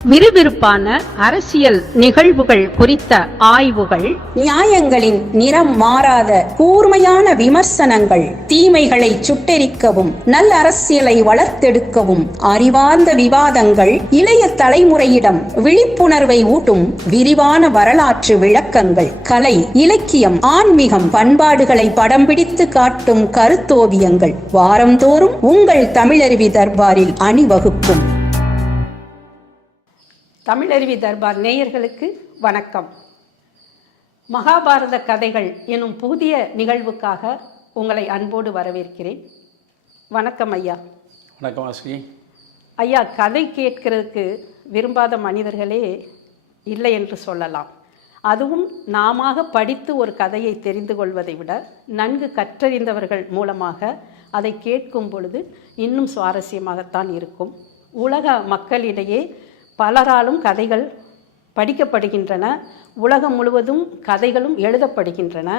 விறுவிறுப்பான அரசியல் நிகழ்வுகள் குறித்த ஆய்வுகள், நியாயங்களின் நிறம் மாறாத கூர்மையான விமர்சனங்கள், தீமைகளை சுட்டெரிக்கவும் நல்ல அரசியலை வளர்த்தெடுக்கவும் அறிவார்ந்த விவாதங்கள், இளைய தலைமுறையிடம் விழிப்புணர்வை ஊட்டும் விரிவான வரலாற்று விளக்கங்கள், கலை, இலக்கியம், ஆன்மீகம், பண்பாடுகளை படம் பிடித்து காட்டும் கருத்தோவியங்கள் வாரந்தோறும் உங்கள் தமிழருவி தர்பாரில் அணிவகுக்கும். தமிழருவி தர்பார் நேயர்களுக்கு வணக்கம். மகாபாரத கதைகள் எனும் புதிய நிகழ்வுக்காக உங்களை அன்போடு வரவேற்கிறேன். வணக்கம் ஐயா. வணக்கம் ஆசிரி. ஐயா, கதை கேட்கிறதுக்கு விரும்பாத மனிதர்களே இல்லை என்று சொல்லலாம். அதுவும் நாம படித்து ஒரு கதையை தெரிந்து கொள்வதை விட நன்கு கற்றறிந்தவர்கள் மூலமாக அதை கேட்கும் பொழுது இன்னும் சுவாரஸ்யமாகத்தான் இருக்கும். உலக மக்களிடையே பலராலும் கதைகள் படிக்கப்படுகின்றன. உலகம் முழுவதும் கதைகளும் எழுதப்படுகின்றன.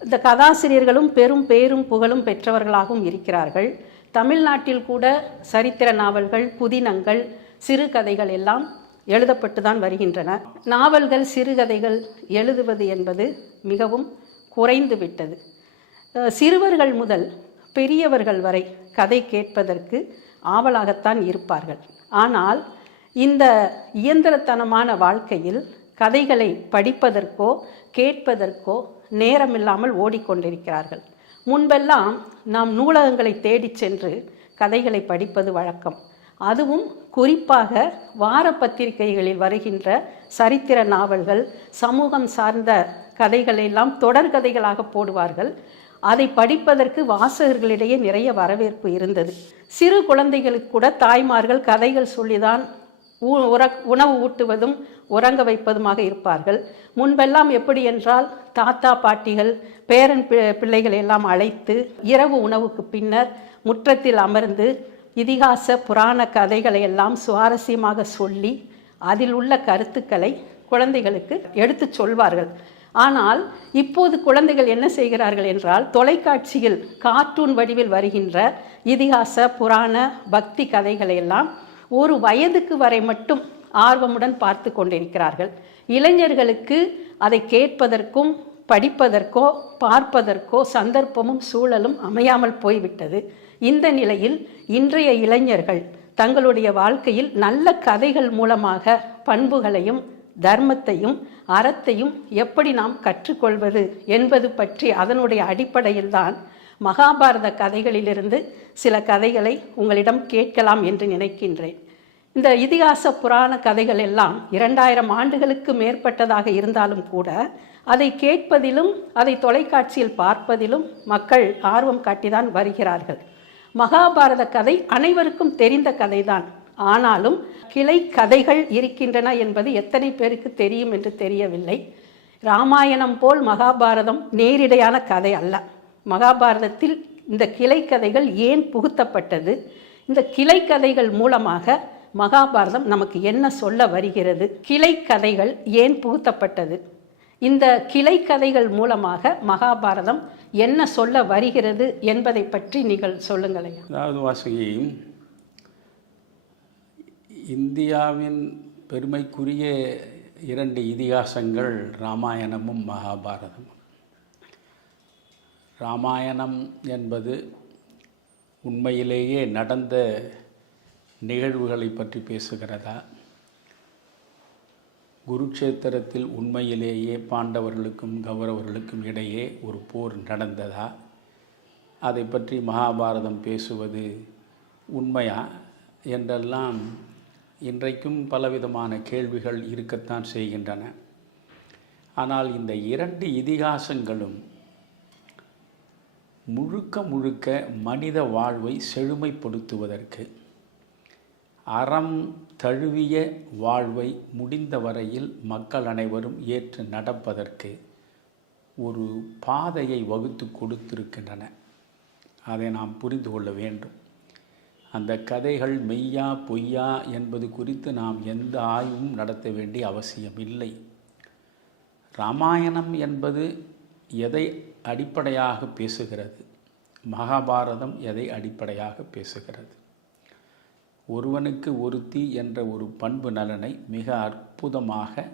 இந்த கதாசிரியர்களும் பெரும் பேரும் புகழும் பெற்றவர்களாகவும் இருக்கிறார்கள். தமிழ்நாட்டில் கூட சரித்திர நாவல்கள், புதினங்கள், சிறுகதைகள் எல்லாம் எழுதப்பட்டு தான் வருகின்றன. நாவல்கள், சிறுகதைகள் எழுதுவது என்பது மிகவும் குறைந்து விட்டது. சிறுவர்கள் முதல் பெரியவர்கள் வரை கதை கேட்பதற்கு ஆவலாகத்தான் இருப்பார்கள். ஆனால் இந்த இயந்திரத்தனமான வாழ்க்கையில் கதைகளை படிப்பதற்கோ கேட்பதற்கோ நேரமில்லாமல் ஓடிக்கொண்டிருக்கிறார்கள். முன்பெல்லாம் நாம் நூலகங்களை தேடி சென்று கதைகளை படிப்பது வழக்கம். அதுவும் குறிப்பாக வார பத்திரிகைகளில் வருகின்ற சரித்திர நாவல்கள், சமூகம் சார்ந்த கதைகளெல்லாம் தொடர் கதைகளாக போடுவார்கள். அதை படிப்பதற்கு வாசகர்களிடையே நிறைய வரவேற்பு இருந்தது. சிறு குழந்தைகளுக்கு கூட தாய்மார்கள் கதைகள் சொல்லிதான் உணவு ஊட்டுவதும் உறங்க வைப்பதுமாக இருப்பார்கள். முன்பெல்லாம் எப்படி என்றால் தாத்தா பாட்டிகள் பேரன் பிள்ளைகளை எல்லாம் அழைத்து இரவு உணவுக்கு பின்னர் முற்றத்தில் அமர்ந்து இதிகாச புராண கதைகளை எல்லாம் சுவாரஸ்யமாக சொல்லி அதில் உள்ள கருத்துக்களை குழந்தைகளுக்கு எடுத்து சொல்வார்கள். ஆனால் இப்போது குழந்தைகள் என்ன செய்கிறார்கள் என்றால், தொலைக்காட்சியில் கார்ட்டூன் வடிவில் வருகின்ற இதிகாச புராண பக்தி கதைகளை எல்லாம் ஒரு வயதுக்கு வரை மட்டும் ஆர்வமுடன் பார்த்து கொண்டிருக்கிறார்கள். இளைஞர்களுக்கு அதை கேட்பதற்கும் படிப்பதற்கோ பார்ப்பதற்கோ சந்தர்ப்பமும் சூழலும் அமையாமல் போய்விட்டது. இந்த நிலையில் இன்றைய இளைஞர்கள் தங்களுடைய வாழ்க்கையில் நல்ல கதைகள் மூலமாக பண்புகளையும் தர்மத்தையும் அறத்தையும் எப்படி நாம் கற்றுக்கொள்வது என்பது பற்றி அதனுடைய அடிப்படையில்தான் மகாபாரத கதைகளிலிருந்து சில கதைகளை உங்களிடம் கேட்கலாம் என்று நினைக்கின்றேன். இந்த இதிகாச புராண கதைகள் எல்லாம் 2000 ஆண்டுகளுக்கு மேற்பட்டதாக இருந்தாலும் கூட அதை கேட்பதிலும் அதை தொலைக்காட்சியில் பார்ப்பதிலும் மக்கள் ஆர்வம் காட்டிதான் வருகிறார்கள். மகாபாரத கதை அனைவருக்கும் தெரிந்த கதைதான். ஆனாலும் கிளை கதைகள் இருக்கின்றன என்பது எத்தனை பேருக்கு தெரியும் என்று தெரியவில்லை. ராமாயணம் போல் மகாபாரதம் நேரிடையான கதை அல்ல. மகாபாரதத்தில் இந்த கிளை கதைகள் ஏன் புகுத்தப்பட்டது? இந்த கிளை கதைகள் மூலமாக மகாபாரதம் நமக்கு என்ன சொல்ல வருகிறது? கிளை கதைகள் ஏன் புகுத்தப்பட்டது? இந்த கிளை கதைகள் மூலமாக மகாபாரதம் என்ன சொல்ல வருகிறது என்பதை பற்றி நீங்கள் சொல்லுங்களேன். அதாவது வாசுகி, இந்தியாவின் பெருமைக்குரிய 2 இதிகாசங்கள் ராமாயணமும் மகாபாரதமும். ராமாயணம் என்பது உண்மையிலேயே நடந்த நிகழ்வுகளை பற்றி பேசுகிறதா? குருட்சேத்திரத்தில் உண்மையிலேயே பாண்டவர்களுக்கும் கௌரவர்களுக்கும் இடையே ஒரு போர் நடந்ததா? அதை பற்றி மகாபாரதம் பேசுவது உண்மையா என்றெல்லாம் இன்றைக்கும் பலவிதமான கேள்விகள் இருக்கத்தான் செய்கின்றன. ஆனால் இந்த 2 இதிகாசங்களும் முழுக்க மனித வாழ்வை செழுமைப்படுத்துவதற்கு, அறம் தழுவிய வாழ்வை முடிந்த வரையில் மக்கள் அனைவரும் ஏற்று நடப்பதற்கு ஒரு பாதையை வகுத்து கொடுத்திருக்கின்றன. அதை நாம் புரிந்து கொள்ள வேண்டும். அந்த கதைகள் மெய்யா பொய்யா என்பது குறித்து நாம் எந்த ஆய்வும் நடத்த வேண்டிய அவசியம் இல்லை. ராமாயணம் என்பது எதை அடிப்படையாக பேசுகிறது? மகாபாரதம் எதை அடிப்படையாக பேசுகிறது? ஒருவனுக்கு ஒருத்தி என்ற ஒரு பண்பு நலனை மிக அற்புதமாக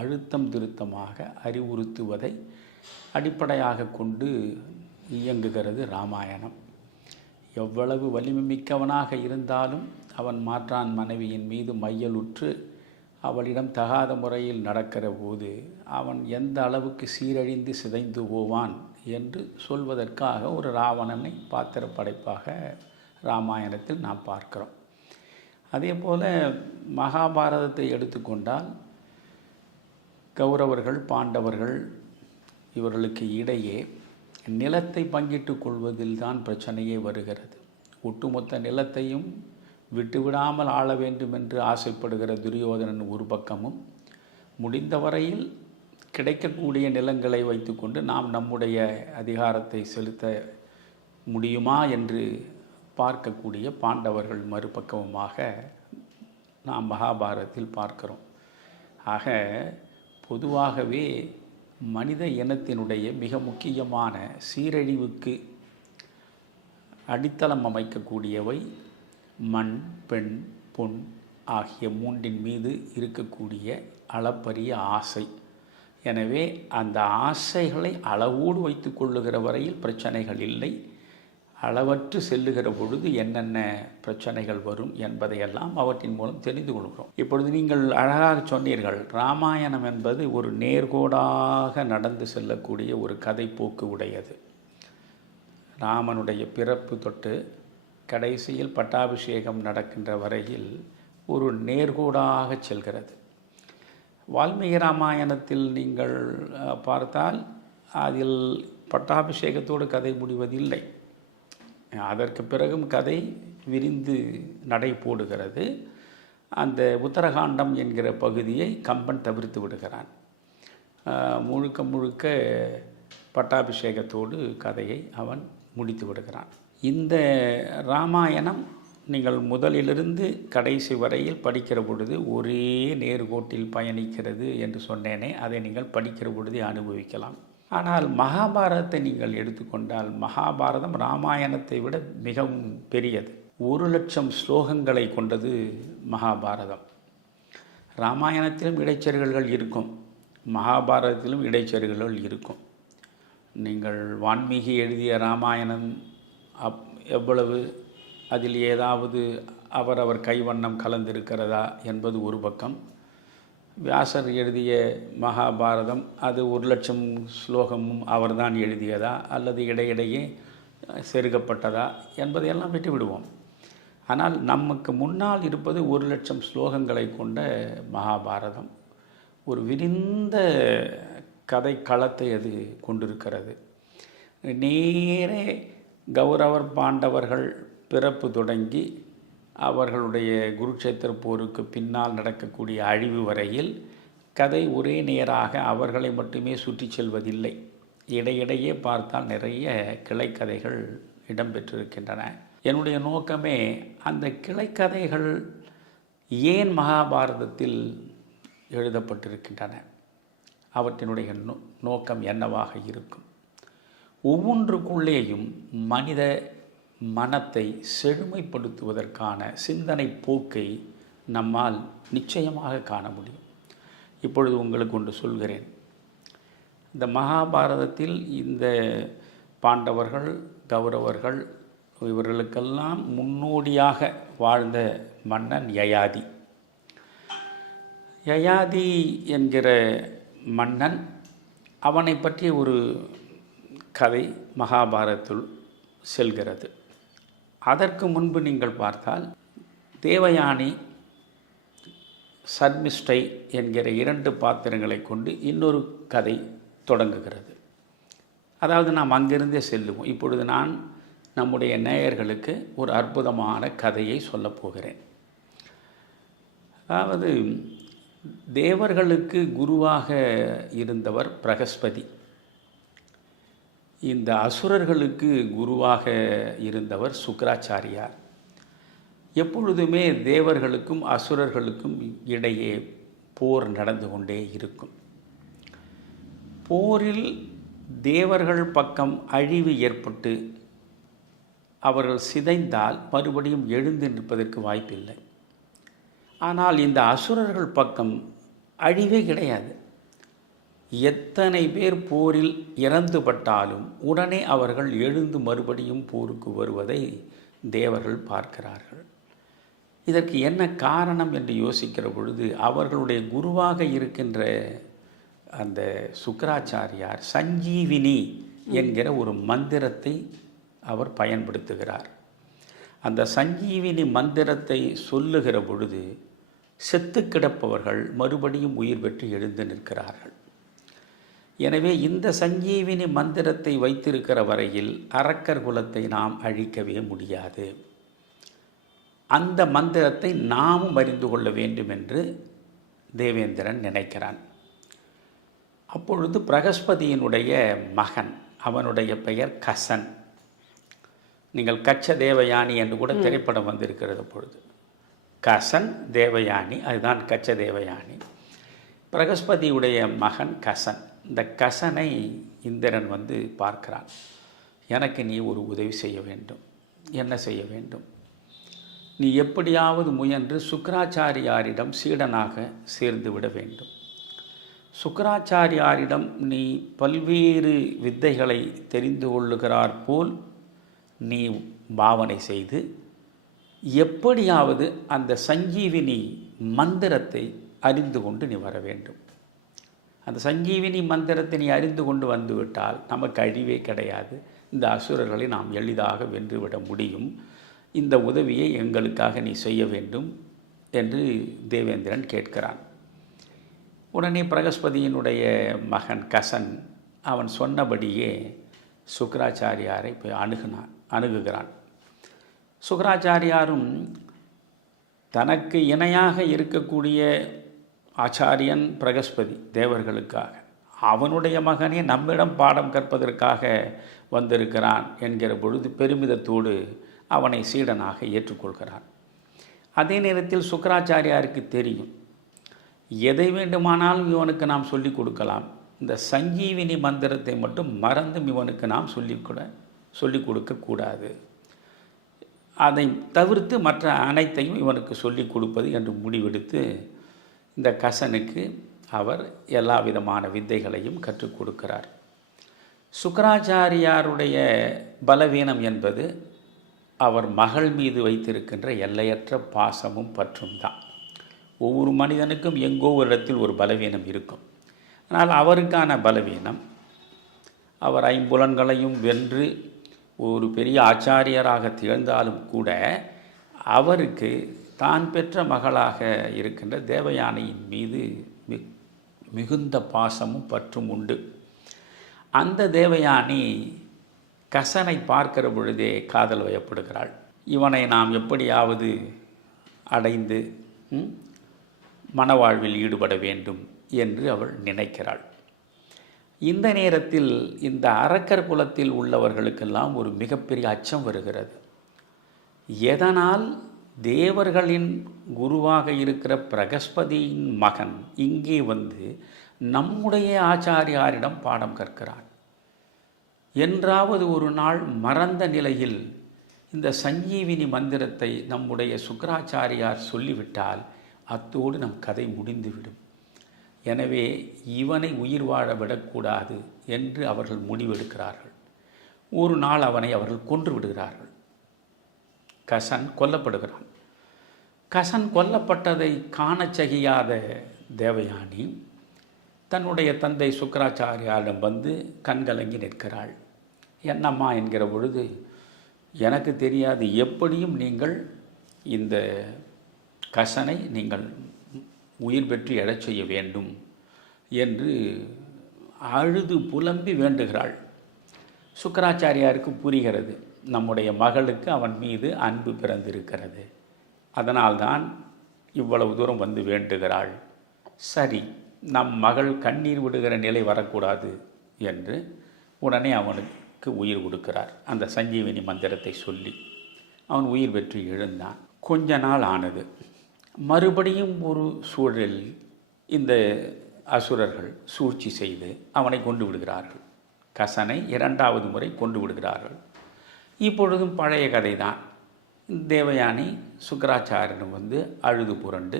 அழுத்தம் திருத்தமாக அறிவுறுத்துவதை அடிப்படையாக கொண்டு இயங்குகிறது இராமாயணம். எவ்வளவு வலிமை மிக்கவனாக இருந்தாலும் அவன் மாற்றான் மனைவியின் மீது மையலுற்று அவளிடம் தகாத முறையில் நடக்கிற போது அவன் எந்த அளவுக்கு சீரழிந்து சிதைந்து போவான் என்று சொல்வதற்காக ஒரு ராவணனை பாத்திர படைப்பாக இராமாயணத்தில் நாம் பார்க்கிறோம். அதே போல் மகாபாரதத்தை எடுத்துக்கொண்டால் கௌரவர்கள் பாண்டவர்கள் இவர்களுக்கு இடையே நிலத்தை பங்கிட்டு கொள்வதில் தான் பிரச்சனையே வருகிறது. ஒட்டுமொத்த நிலத்தையும் விட்டுவிடாமல் ஆள வேண்டும் என்று ஆசைப்படுகிற துரியோதனன் ஒரு பக்கமும், முடிந்தவரையில் கிடைக்கக்கூடிய நிலங்களை வைத்துக்கொண்டு நாம் நம்முடைய அதிகாரத்தை செலுத்த முடியுமா என்று பார்க்கக்கூடிய பாண்டவர்கள் மறுபக்கமுமாக நாம் மகாபாரதத்தில் பார்க்கிறோம். ஆக பொதுவாகவே மனித இனத்தினுடைய மிக முக்கியமான சீரழிவுக்கு அடித்தளம் அமைக்கக்கூடியவை மண், பெண், பொன் ஆகிய மூன்றின் மீது இருக்கக்கூடிய அளப்பரிய ஆசை. எனவே அந்த ஆசைகளை அளவோடு வைத்து கொள்ளுகிற வரையில் பிரச்சனைகள் இல்லை. அளவற்று செல்லுகிற பொழுது என்னென்ன பிரச்சனைகள் வரும் என்பதையெல்லாம் அவற்றின் மூலம் தெரிந்து கொள்கிறோம். இப்பொழுது நீங்கள் அழகாக சொன்னீர்கள், இராமாயணம் என்பது ஒரு நேர்கோடாக நடந்து செல்லக்கூடிய ஒரு கதை போக்கு உடையது. ராமனுடைய பிறப்பு தொட்டு கடைசியில் பட்டாபிஷேகம் நடக்கின்ற வரையில் ஒரு நேர்கோடாக செல்கிறது. வால்மீகி ராமாயணத்தில் நீங்கள் பார்த்தால் அதில் பட்டாபிஷேகத்தோடு கதை முடிவதில்லை. அதற்கு பிறகும் கதை விரிந்து நடை போடுகிறது. அந்த உத்தரகாண்டம் என்கிற பகுதியை கம்பன் தவிர்த்து விடுகிறான். முழுக்க முழுக்க பட்டாபிஷேகத்தோடு கதையை அவன் முடித்து விடுகிறான். இந்த இராமாயணம் நீங்கள் முதலிலிருந்து கடைசி வரையில் படிக்கிற பொழுது ஒரே நேர்கோட்டில் பயணிக்கிறது என்று சொன்னேனே, அதை நீங்கள் படிக்கிற பொழுதே அனுபவிக்கலாம். ஆனால் மகாபாரதத்தை நீங்கள் எடுத்துக்கொண்டால் மகாபாரதம் இராமாயணத்தை விட மிகவும் பெரியது. 1,00,000 ஸ்லோகங்களை கொண்டது மகாபாரதம். இராமாயணத்திலும் இடைச்செருகல்கள் இருக்கும், மகாபாரதத்திலும் இடைச்செருகல்கள் இருக்கும். நீங்கள் வான்மீகி எழுதிய இராமாயணம் எவ்வளவு, அதில் ஏதாவது அவரவர் கைவண்ணம் கலந்திருக்கிறதா என்பது ஒரு பக்கம். வியாசர் எழுதிய மகாபாரதம் அது 1,00,000 ஸ்லோகமும் அவர்தான் எழுதியதா அல்லது இடையிடையே செருகப்பட்டதா என்பதையெல்லாம் விட்டு விடுவோம். ஆனால் நமக்கு முன்னால் இருப்பது 1,00,000 ஸ்லோகங்களை கொண்ட மகாபாரதம். ஒரு விரிந்த கதை களத்தை அது கொண்டிருக்கிறது. நேரே கௌரவர் பாண்டவர்கள் பிறப்பு தொடங்கி அவர்களுடைய குருட்சேத்திர போருக்கு பின்னால் நடக்கக்கூடிய அழிவு வரையில் கதை ஒரே நேராக அவர்களை மட்டுமே சுற்றி செல்வதில்லை. இடையிடையே பார்த்தால் நிறைய கிளைக்கதைகள் இடம்பெற்றிருக்கின்றன. என்னுடைய நோக்கமே அந்த கிளைக்கதைகள் ஏன் மகாபாரதத்தில் எழுதப்பட்டிருக்கின்றன, அவற்றினுடைய நோக்கம் என்னவாக இருக்கும். ஒவ்வொன்றுக்குள்ளேயும் மனித மனத்தை செழுமைப்படுத்துவதற்கான சிந்தனை போக்கை நம்மால் நிச்சயமாக காண முடியும். இப்பொழுது உங்களுக்கு ஒன்று சொல்கிறேன். இந்த மகாபாரதத்தில் இந்த பாண்டவர்கள், கௌரவர்கள் இவர்களுக்கெல்லாம் முன்னோடியாக வாழ்ந்த மன்னன் யயாதி. யயாதி என்கிற மன்னன், அவனை பற்றிய ஒரு கதை மகாபாரதத்தில் செல்கிறது. அதற்கு முன்பு நீங்கள் பார்த்தால் தேவயானி, சர்மிஷ்டை என்கிற 2 பாத்திரங்களை கொண்டு இன்னொரு கதை தொடங்குகிறது. அதாவது நாம் அங்கிருந்தே செல்லுவோம். இப்பொழுது நான் நம்முடைய நேயர்களுக்கு ஒரு அற்புதமான கதையை சொல்லப் போகிறேன். அதாவது தேவர்களுக்கு குருவாக இருந்தவர் பிரகஸ்பதி. இந்த அசுரர்களுக்கு குருவாக இருந்தவர் சுக்கிராச்சாரியார். எப்பொழுதுமே தேவர்களுக்கும் அசுரர்களுக்கும் இடையே போர் நடந்து கொண்டே இருக்கும். போரில் தேவர்கள் பக்கம் அழிவு ஏற்பட்டு அவர்கள் சிதைந்தால் மறுபடியும் எழுந்து நிற்பதற்கு வாய்ப்பில்லை. ஆனால் இந்த அசுரர்கள் பக்கம் அழிவே கிடையாது. எத்தனை பேர் போரில் இறந்துபட்டாலும் உடனே அவர்கள் எழுந்து மறுபடியும் போருக்கு வருவதை தேவர்கள் பார்க்கிறார்கள். இதற்கு என்ன காரணம் என்று யோசிக்கிற பொழுது அவர்களுடைய குருவாக இருக்கின்ற அந்த சுக்கிராச்சாரியார் சஞ்சீவினி என்கிற ஒரு மந்திரத்தை அவர் பயன்படுத்துகிறார். அந்த சஞ்சீவினி மந்திரத்தை சொல்லுகிற பொழுது செத்து கிடப்பவர்கள் மறுபடியும் உயிர் பெற்று எழுந்து நிற்கிறார்கள். எனவே இந்த சஞ்சீவினி மந்திரத்தை வைத்திருக்கிற வரையில் அரக்கர் குலத்தை நாம் அழிக்கவே முடியாது. அந்த மந்திரத்தை நாமும் அறிந்து கொள்ள வேண்டும் என்று தேவேந்திரன் நினைக்கிறான். அப்பொழுது பிரகஸ்பதியினுடைய மகன், அவனுடைய பெயர் கசன். நீங்கள் கச்ச தேவயானி என்று கூட திரைப்படம் வந்திருக்கிறது. பொழுது கசன் தேவயானி, அதுதான் கச்ச தேவயானி. பிரகஸ்பதியுடைய மகன் கசன். இந்த கசனை இந்திரன் வந்து பார்க்கிறான். எனக்கு நீ ஒரு உதவி செய்ய வேண்டும். என்ன செய்ய வேண்டும்? நீ எப்படியாவது முயன்று சுக்கிராச்சாரியாரிடம் சீடனாக சேர்ந்து விட வேண்டும். சுக்கிராச்சாரியாரிடம் நீ பல்வேறு வித்தைகளை தெரிந்து கொள்ளுகிறார் போல் நீ பாவனை செய்து எப்படியாவது அந்த சஞ்சீவினி மந்திரத்தை அறிந்து கொண்டு நீ வர வேண்டும். அந்த சஞ்சீவினி மந்திரத்தை நீ அறிந்து கொண்டு வந்துவிட்டால் நமக்கு அழிவே கிடையாது. இந்த அசுரர்களை நாம் எளிதாக வென்றுவிட முடியும். இந்த உதவியை எங்களுக்காக நீ செய்ய வேண்டும் என்று தேவேந்திரன் கேட்கிறான். உடனே பிரகஸ்பதியினுடைய மகன் கசன் அவன் சொன்னபடியே சுக்கிராச்சாரியாரை போய் அணுகுகிறான். சுக்கிராச்சாரியாரும் தனக்கு இணையாக இருக்கக்கூடிய ஆச்சாரியன் பிரகஸ்பதி தேவர்களுக்காக, அவனுடைய மகனே நம்மிடம் பாடம் கற்பதற்காக வந்திருக்கிறான் என்கிற பொழுது பெருமிதத்தோடு அவனை சீடனாக ஏற்றுக்கொள்கிறான். அதே நேரத்தில் சுக்கிராச்சாரியாருக்கு தெரியும், எதை வேண்டுமானாலும் இவனுக்கு நாம் சொல்லிக் கொடுக்கலாம், இந்த சஞ்சீவினி மந்திரத்தை மட்டும் மறந்தும் இவனுக்கு நாம் சொல்லிக் கொடுக்கக்கூடாது. அதை தவிர்த்து மற்ற அனைத்தையும் இவனுக்கு சொல்லிக் கொடுப்பது என்று முடிவெடுத்து இந்த கசனுக்கு அவர் எல்லா விதமான வித்தைகளையும் கற்றுக் கொடுக்கிறார். சுக்கிராச்சாரியாருடைய பலவீனம் என்பது அவர் மகள் மீது வைத்திருக்கின்ற எல்லையற்ற பாசமும் பற்றும் தான். ஒவ்வொரு மனிதனுக்கும் எங்கோ ஒரு இடத்தில் ஒரு பலவீனம் இருக்கும். ஆனால் அவருக்கான பலவீனம், அவர் ஐம்புலன்களையும் வென்று ஒரு பெரிய ஆச்சாரியராக திகழ்ந்தாலும் கூட அவருக்கு தான் பெற்ற மகளாக இருக்கின்ற தேவயானையின் மீது மிகுந்த பாசமும் பற்றும் உண்டு. அந்த தேவயானி கசனை பார்க்கிற பொழுதே காதல் வயப்படுகிறாள். இவனை நாம் எப்படியாவது அடைந்து மணவாழ்வில் ஈடுபட வேண்டும் என்று அவள் நினைக்கிறாள். இந்த நேரத்தில் இந்த அரக்கர் குலத்தில் உள்ளவர்களுக்கெல்லாம் ஒரு மிகப்பெரிய அச்சம் வருகிறது. எதனால் தேவர்களின் குருவாக இருக்கிற பிரகஸ்பதியின் மகன் இங்கே வந்து நம்முடைய ஆச்சாரியாரிடம் பாடம் கற்கிறான்? என்றாவது ஒரு நாள் மறந்த நிலையில் இந்த சஞ்சீவினி மந்திரத்தை நம்முடைய சுக்கிராச்சாரியார் சொல்லிவிட்டால் அத்தோடு நம் கதை முடிந்துவிடும். எனவே இவனை உயிர் வாழ விடக்கூடாது என்று அவர்கள் முடிவெடுக்கிறார்கள். ஒரு நாள் அவனை அவர்கள் கொன்று விடுகிறார்கள். கசன் கொல்லப்படுகிறான். கசன் கொல்லப்பட்டதை காணச் சகியாத தேவயானி தன்னுடைய தந்தை சுக்கிராச்சாரியாரிடம் வந்து கண்கலங்கி நிற்கிறாள். என்னம்மா என்கிற பொழுது, எனக்கு தெரியாது, எப்படியும் நீங்கள் இந்த கசனை நீங்கள் உயிர் பெற்று எழச் செய்ய வேண்டும் என்று அழுது புலம்பி வேண்டுகிறாள். சுக்கிராச்சாரியாருக்கு புரிகிறது, நம்முடைய மகளுக்கு அவன் மீது அன்பு பிறந்திருக்கிறது, அதனால்தான் இவ்வளவு தூரம் வந்து வேண்டுகிறாள். சரி, நம் மகள் கண்ணீர் விடுகிற நிலை வரக்கூடாது என்று உடனே அவனுக்கு உயிர் கொடுக்கிறார். அந்த சஞ்சீவினி மந்திரத்தை சொல்லி அவன் உயிர் பெற்று எழுந்தான். கொஞ்ச நாள் ஆனது. மறுபடியும் ஒரு சூழலில் இந்த அசுரர்கள் சூழ்ச்சி செய்து அவனை கொண்டு விடுகிறார்கள். கசனை இரண்டாவது முறை கொண்டு விடுகிறார்கள். இப்பொழுதும் பழைய கதை தான். தேவயானி சுக்கராச்சாரியனும் வந்து அழுது புரண்டு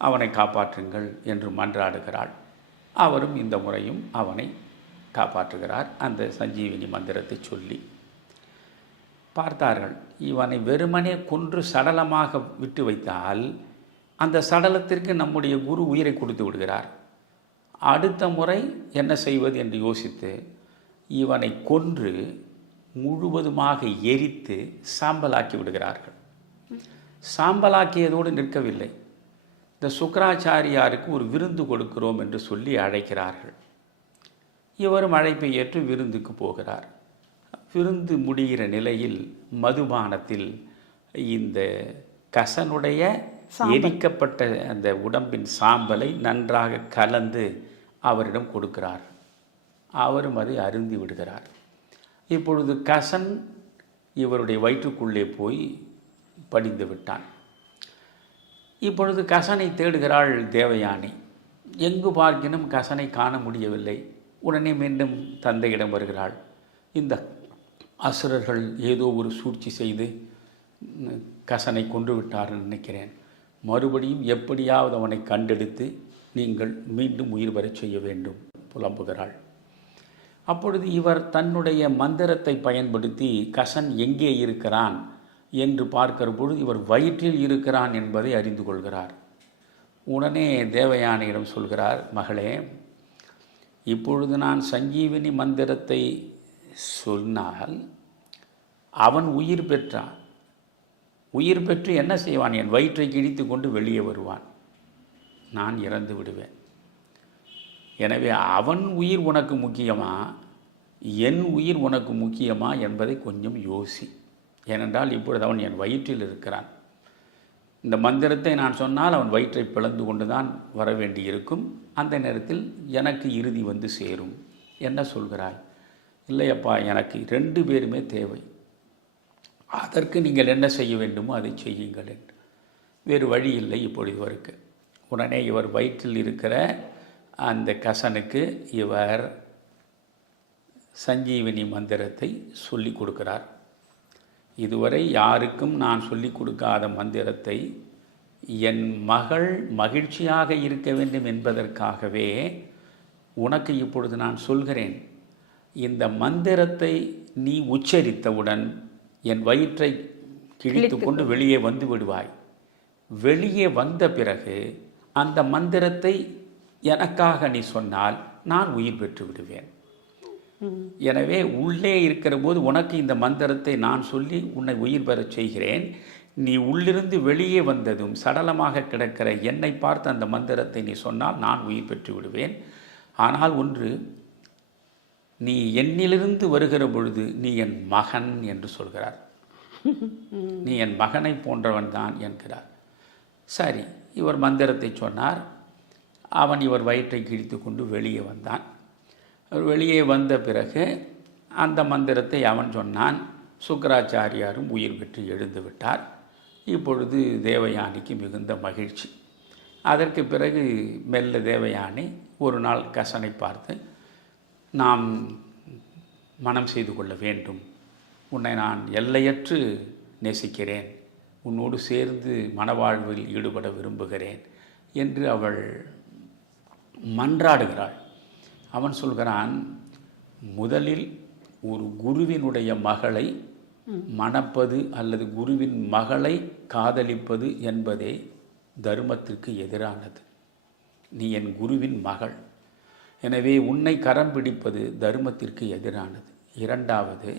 அவனை காப்பாற்றுங்கள் என்று மன்றாடுகிறாள். அவரும் இந்த முறையும் அவனை காப்பாற்றுகிறார் அந்த சஞ்சீவினி மந்திரத்தை சொல்லி. பார்த்தார்கள், இவனை வெறுமனே கொன்று சடலமாக விட்டு வைத்தால் அந்த சடலத்திற்கு நம்முடைய குரு உயிரை கொடுத்து விடுகிறார். அடுத்த முறை என்ன செய்வது என்று யோசித்து இவனை கொன்று முழுவதுமாக எரித்து சாம்பலாக்கி விடுகிறார்கள். சாம்பலாக்கியதோடு நிற்கவில்லை, இந்த சுக்கராச்சாரியாருக்கு ஒரு விருந்து கொடுக்கிறோம் என்று சொல்லி அழைக்கிறார்கள். இவரும் அழைப்பை ஏற்று விருந்துக்கு போகிறார். விருந்து முடிகிற நிலையில் மதுபானத்தில் இந்த கசனுடைய எரிக்கப்பட்ட அந்த உடம்பின் சாம்பலை நன்றாக கலந்து அவரிடம் கொடுக்கிறார். அவரும் அதை அருந்தி விடுகிறார். இப்பொழுது கசன் இவருடைய வயிற்றுக்குள்ளே போய் படிந்து விட்டான். இப்பொழுது கசனை தேடுகிறாள் தேவயானி. எங்கு பார்க்கினும் கசனை காண முடியவில்லை. உடனே மீண்டும் தந்தையிடம் வருகிறாள். இந்த அசுரர்கள் ஏதோ ஒரு சூழ்ச்சி செய்து கசனை கொன்று விட்டார்கள் நினைக்கிறேன். மறுபடியும் எப்படியாவது அவனை கண்டெடுத்து நீங்கள் மீண்டும் உயிர் வரச் செய்ய வேண்டும் புலம்புகிறாள். அப்பொழுது இவர் தன்னுடைய மந்திரத்தை பயன்படுத்தி கசன் எங்கே இருக்கிறான் என்று பார்க்கிற பொழுது இவர் வயிற்றில் இருக்கிறான் என்பதை அறிந்து கொள்கிறார். உடனே தேவயானியிடம் சொல்கிறார், மகளே, இப்பொழுது நான் சஞ்சீவினி மந்திரத்தை சொன்னால் அவன் உயிர் பெற்றான். உயிர் பெற்று என்ன செய்வான்? என் வயிற்றை கிழித்து கொண்டு வெளியே வருவான். நான் இறந்து விடுவேன். எனவே அவன் உயிர் உனக்கு முக்கியமா, என் உயிர் உனக்கு முக்கியமா என்பதை கொஞ்சம் யோசி. ஏனென்றால் இப்பொழுது அவன் என் வயிற்றில் இருக்கிறான். இந்த மந்திரத்தை நான் சொன்னால் அவன் வயிற்றை பிளந்து கொண்டு தான் வர வேண்டியிருக்கும். அந்த நேரத்தில் எனக்கு இறுதி வந்து சேரும். என்ன சொல்கிறாய்? இல்லையப்பா, எனக்கு 2 பேருமே தேவை. அதற்கு நீங்கள் என்ன செய்ய வேண்டுமோ அதை செய்யுங்கள் என்று. வேறு வழி இல்லை இப்பொழுது இவருக்கு. உடனே இவர் வயிற்றில் இருக்கிற அந்த கசனுக்கு இவர் சஞ்சீவினி மந்திரத்தை சொல்லி கொடுக்கிறார். இதுவரை யாருக்கும் நான் சொல்லிக் கொடுக்காத மந்திரத்தை என் மகள் மகிழ்ச்சியாக இருக்க வேண்டும் என்பதற்காகவே உனக்கு இப்பொழுது நான் சொல்கிறேன். இந்த மந்திரத்தை நீ உச்சரித்தவுடன் என் வயிற்றை கிழித்து கொண்டு வெளியே வந்து விடுவாய். வெளியே வந்த பிறகு அந்த மந்திரத்தை எனக்காக நீ சொன்னால் நான் உயிர் பெற்று விடுவேன். எனவே உள்ளே இருக்கிற போது உனக்கு இந்த மந்திரத்தை நான் சொல்லி உன்னை உயிர் பெறச் செய்கிறேன். நீ உள்ளிருந்து வெளியே வந்ததும் சடலமாக கிடக்கிற என்னை பார்த்து அந்த மந்திரத்தை நீ சொன்னால் நான் உயிர் பெற்று விடுவேன். ஆனால் ஒன்று, நீ என்னிலிருந்து வருகிற பொழுது நீ என் மகன் என்று சொல்கிறார். நீ என் மகனை போன்றவன் தான் என்கிறார். சரி, இவர் மந்திரத்தை சொன்னார். அவன் இவர் வயிற்றை கிழித்து கொண்டு வெளியே வந்தான். வெளியே வந்த பிறகு அந்த மந்திரத்தை அவன் சொன்னான். சுக்கராச்சாரியாரும் உயிர் பெற்று எழுந்து விட்டார். இப்பொழுது தேவயானிக்கு மிகுந்த மகிழ்ச்சி. அதற்கு பிறகு மெல்ல தேவயானி ஒரு நாள் கசனை பார்த்து, நாம் மனம் செய்து கொள்ள வேண்டும். உன்னை நான் எல்லையற்று நேசிக்கிறேன். உன்னோடு சேர்ந்து மனவாழ்வில் ஈடுபட விரும்புகிறேன் என்று அவள் மன்றாடுகிறாள். அவன் சொல்கிறான், முதலில் ஒரு குருவினுடைய மகளை மணப்பது அல்லது குருவின் மகளை காதலிப்பது என்பதே தர்மத்திற்கு எதிரானது. நீ என் குருவின் மகள், எனவே உன்னை கரம் பிடிப்பது தர்மத்திற்கு எதிரானது. இரண்டாவது,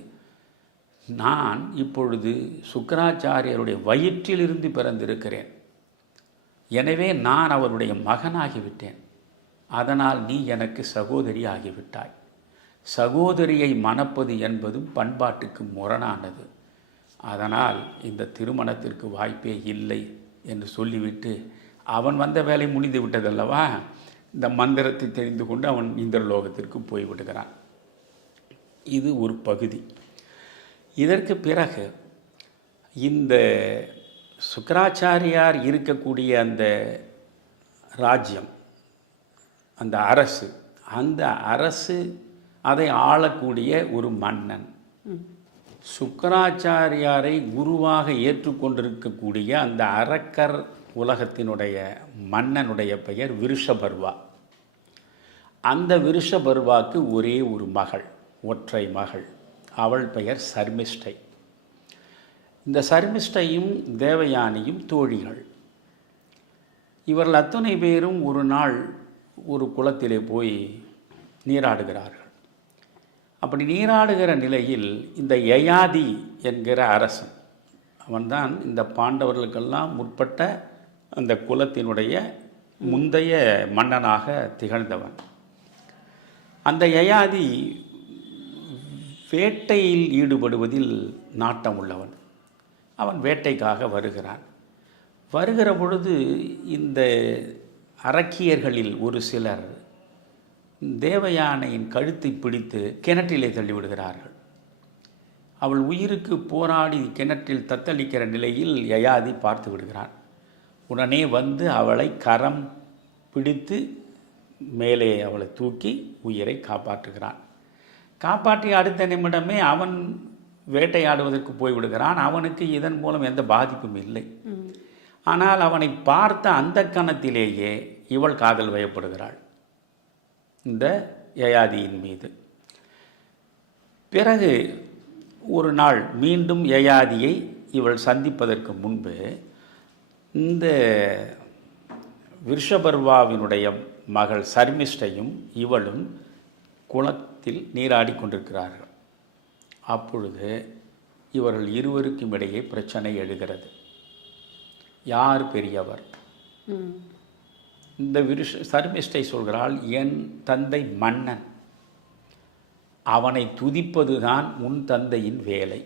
நான் இப்பொழுது சுக்கராச்சாரியருடைய வயிற்றிலிருந்து பிறந்திருக்கிறேன். எனவே நான் அவருடைய மகனாகிவிட்டேன். அதனால் நீ எனக்கு சகோதரி ஆகிவிட்டாய். சகோதரியை மணப்பது என்பதும் பண்பாட்டுக்கு முரணானது. அதனால் இந்த திருமணத்திற்கு வாய்ப்பே இல்லை என்று சொல்லிவிட்டு அவன் வந்த வேலை முடிந்து விட்டதல்லவா, இந்த மந்திரத்தை தெரிந்து கொண்டு அவன் இந்திரலோகத்திற்கு போய்விடுகிறான். இது ஒரு பகுதி. இதற்கு பிறகு இந்த சுக்கராச்சாரியார் இருக்கக்கூடிய அந்த ராஜ்யம், அந்த அரசு அதை ஆளக்கூடிய ஒரு மன்னன், சுக்கராச்சாரியாரை குருவாக ஏற்றுக்கொண்டிருக்கக்கூடிய அந்த அரக்கர் உலகத்தினுடைய மன்னனுடைய பெயர் விருஷபர்வா. அந்த விருஷபர்வாக்கு ஒரே ஒரு மகள், ஒற்றை மகள். அவள் பெயர் சர்மிஷ்டை. இந்த சர்மிஷ்டையும் தேவயானியும் தோழிகள். இவர்கள் அத்தனை பேரும் ஒரு நாள் ஒரு குளத்திலே போய் நீராடுகிறார்கள். அப்படி நீராடுகிற நிலையில் இந்த யயாதி என்கிற அரசன், அவன்தான் இந்த பாண்டவர்களுக்கெல்லாம் முற்பட்ட அந்த குலத்தினுடைய முந்தைய மன்னனாக திகழ்ந்தவன். அந்த யயாதி வேட்டையில் ஈடுபடுவதில் நாட்டம் உள்ளவன். அவன் வேட்டைக்காக வருகிறான். வருகிற பொழுது இந்த அரக்கியர்களில் ஒரு சிலர் தேவயானையின் கழுத்தை பிடித்து கிணற்றிலே தள்ளிவிடுகிறார்கள். அவள் உயிருக்கு போராடி கிணற்றில் தத்தளிக்கிற நிலையில் யயாதி பார்த்து விடுகிறான். உடனே வந்து அவளை கரம் பிடித்து மேலே அவளை தூக்கி உயிரை காப்பாற்றுகிறான். காப்பாற்றிய அடுத்த நிமிடமே அவன் வேட்டையாடுவதற்கு போய்விடுகிறான். அவனுக்கு இதன் மூலம் எந்த பாதிப்பும் இல்லை. ஆனால் அவனை பார்த்த அந்த கணத்திலேயே இவள் காதல் வயப்படுகிறாள் இந்த யயாதியின் மீது. பிறகு ஒரு நாள் மீண்டும் யயாதியை இவள் சந்திப்பதற்கு முன்பு இந்த விருஷபர்வாவினுடைய மகள் சர்மிஷ்டையும் இவளும் குளத்தில் நீராடி கொண்டிருக்கிறார்கள். அப்பொழுது இவர்கள் இருவருக்கும் இடையே பிரச்சனை எழுகிறது. யார் பெரியவர்? இந்த சர்மிஷ்டை சொல்கிறாள், என் தந்தை மன்னன், அவனை துதிப்பதுதான் உன் தந்தையின் வேலை.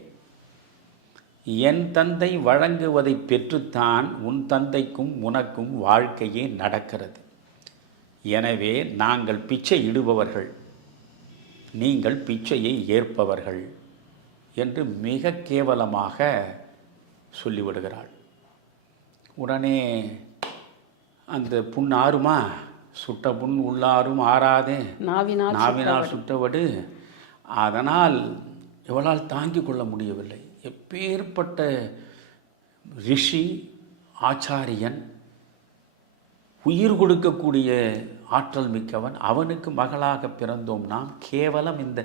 என் தந்தை வழங்குவதை பெற்றுத்தான் உன் தந்தைக்கும் உனக்கும் வாழ்க்கையே நடக்கிறது. எனவே நாங்கள் பிச்சை இடுபவர்கள், நீங்கள் பிச்சையை ஏற்பவர்கள் என்று மிக கேவலமாக சொல்லிவிடுகிறாள். உடனே அந்த புண் ஆறுமா? சுட்ட புண் உள்ளாரும் ஆறாதே, நாவினால் சுட்டவடு. அதனால் இவளால் தாங்கிக் கொள்ள முடியவில்லை. எப்பேற்பட்ட ரிஷி, ஆச்சாரியன், உயிர் கொடுக்கக்கூடிய ஆற்றல் மிக்கவன், அவனுக்கு மகளாக பிறந்தோம் நாம். கேவலம் இந்த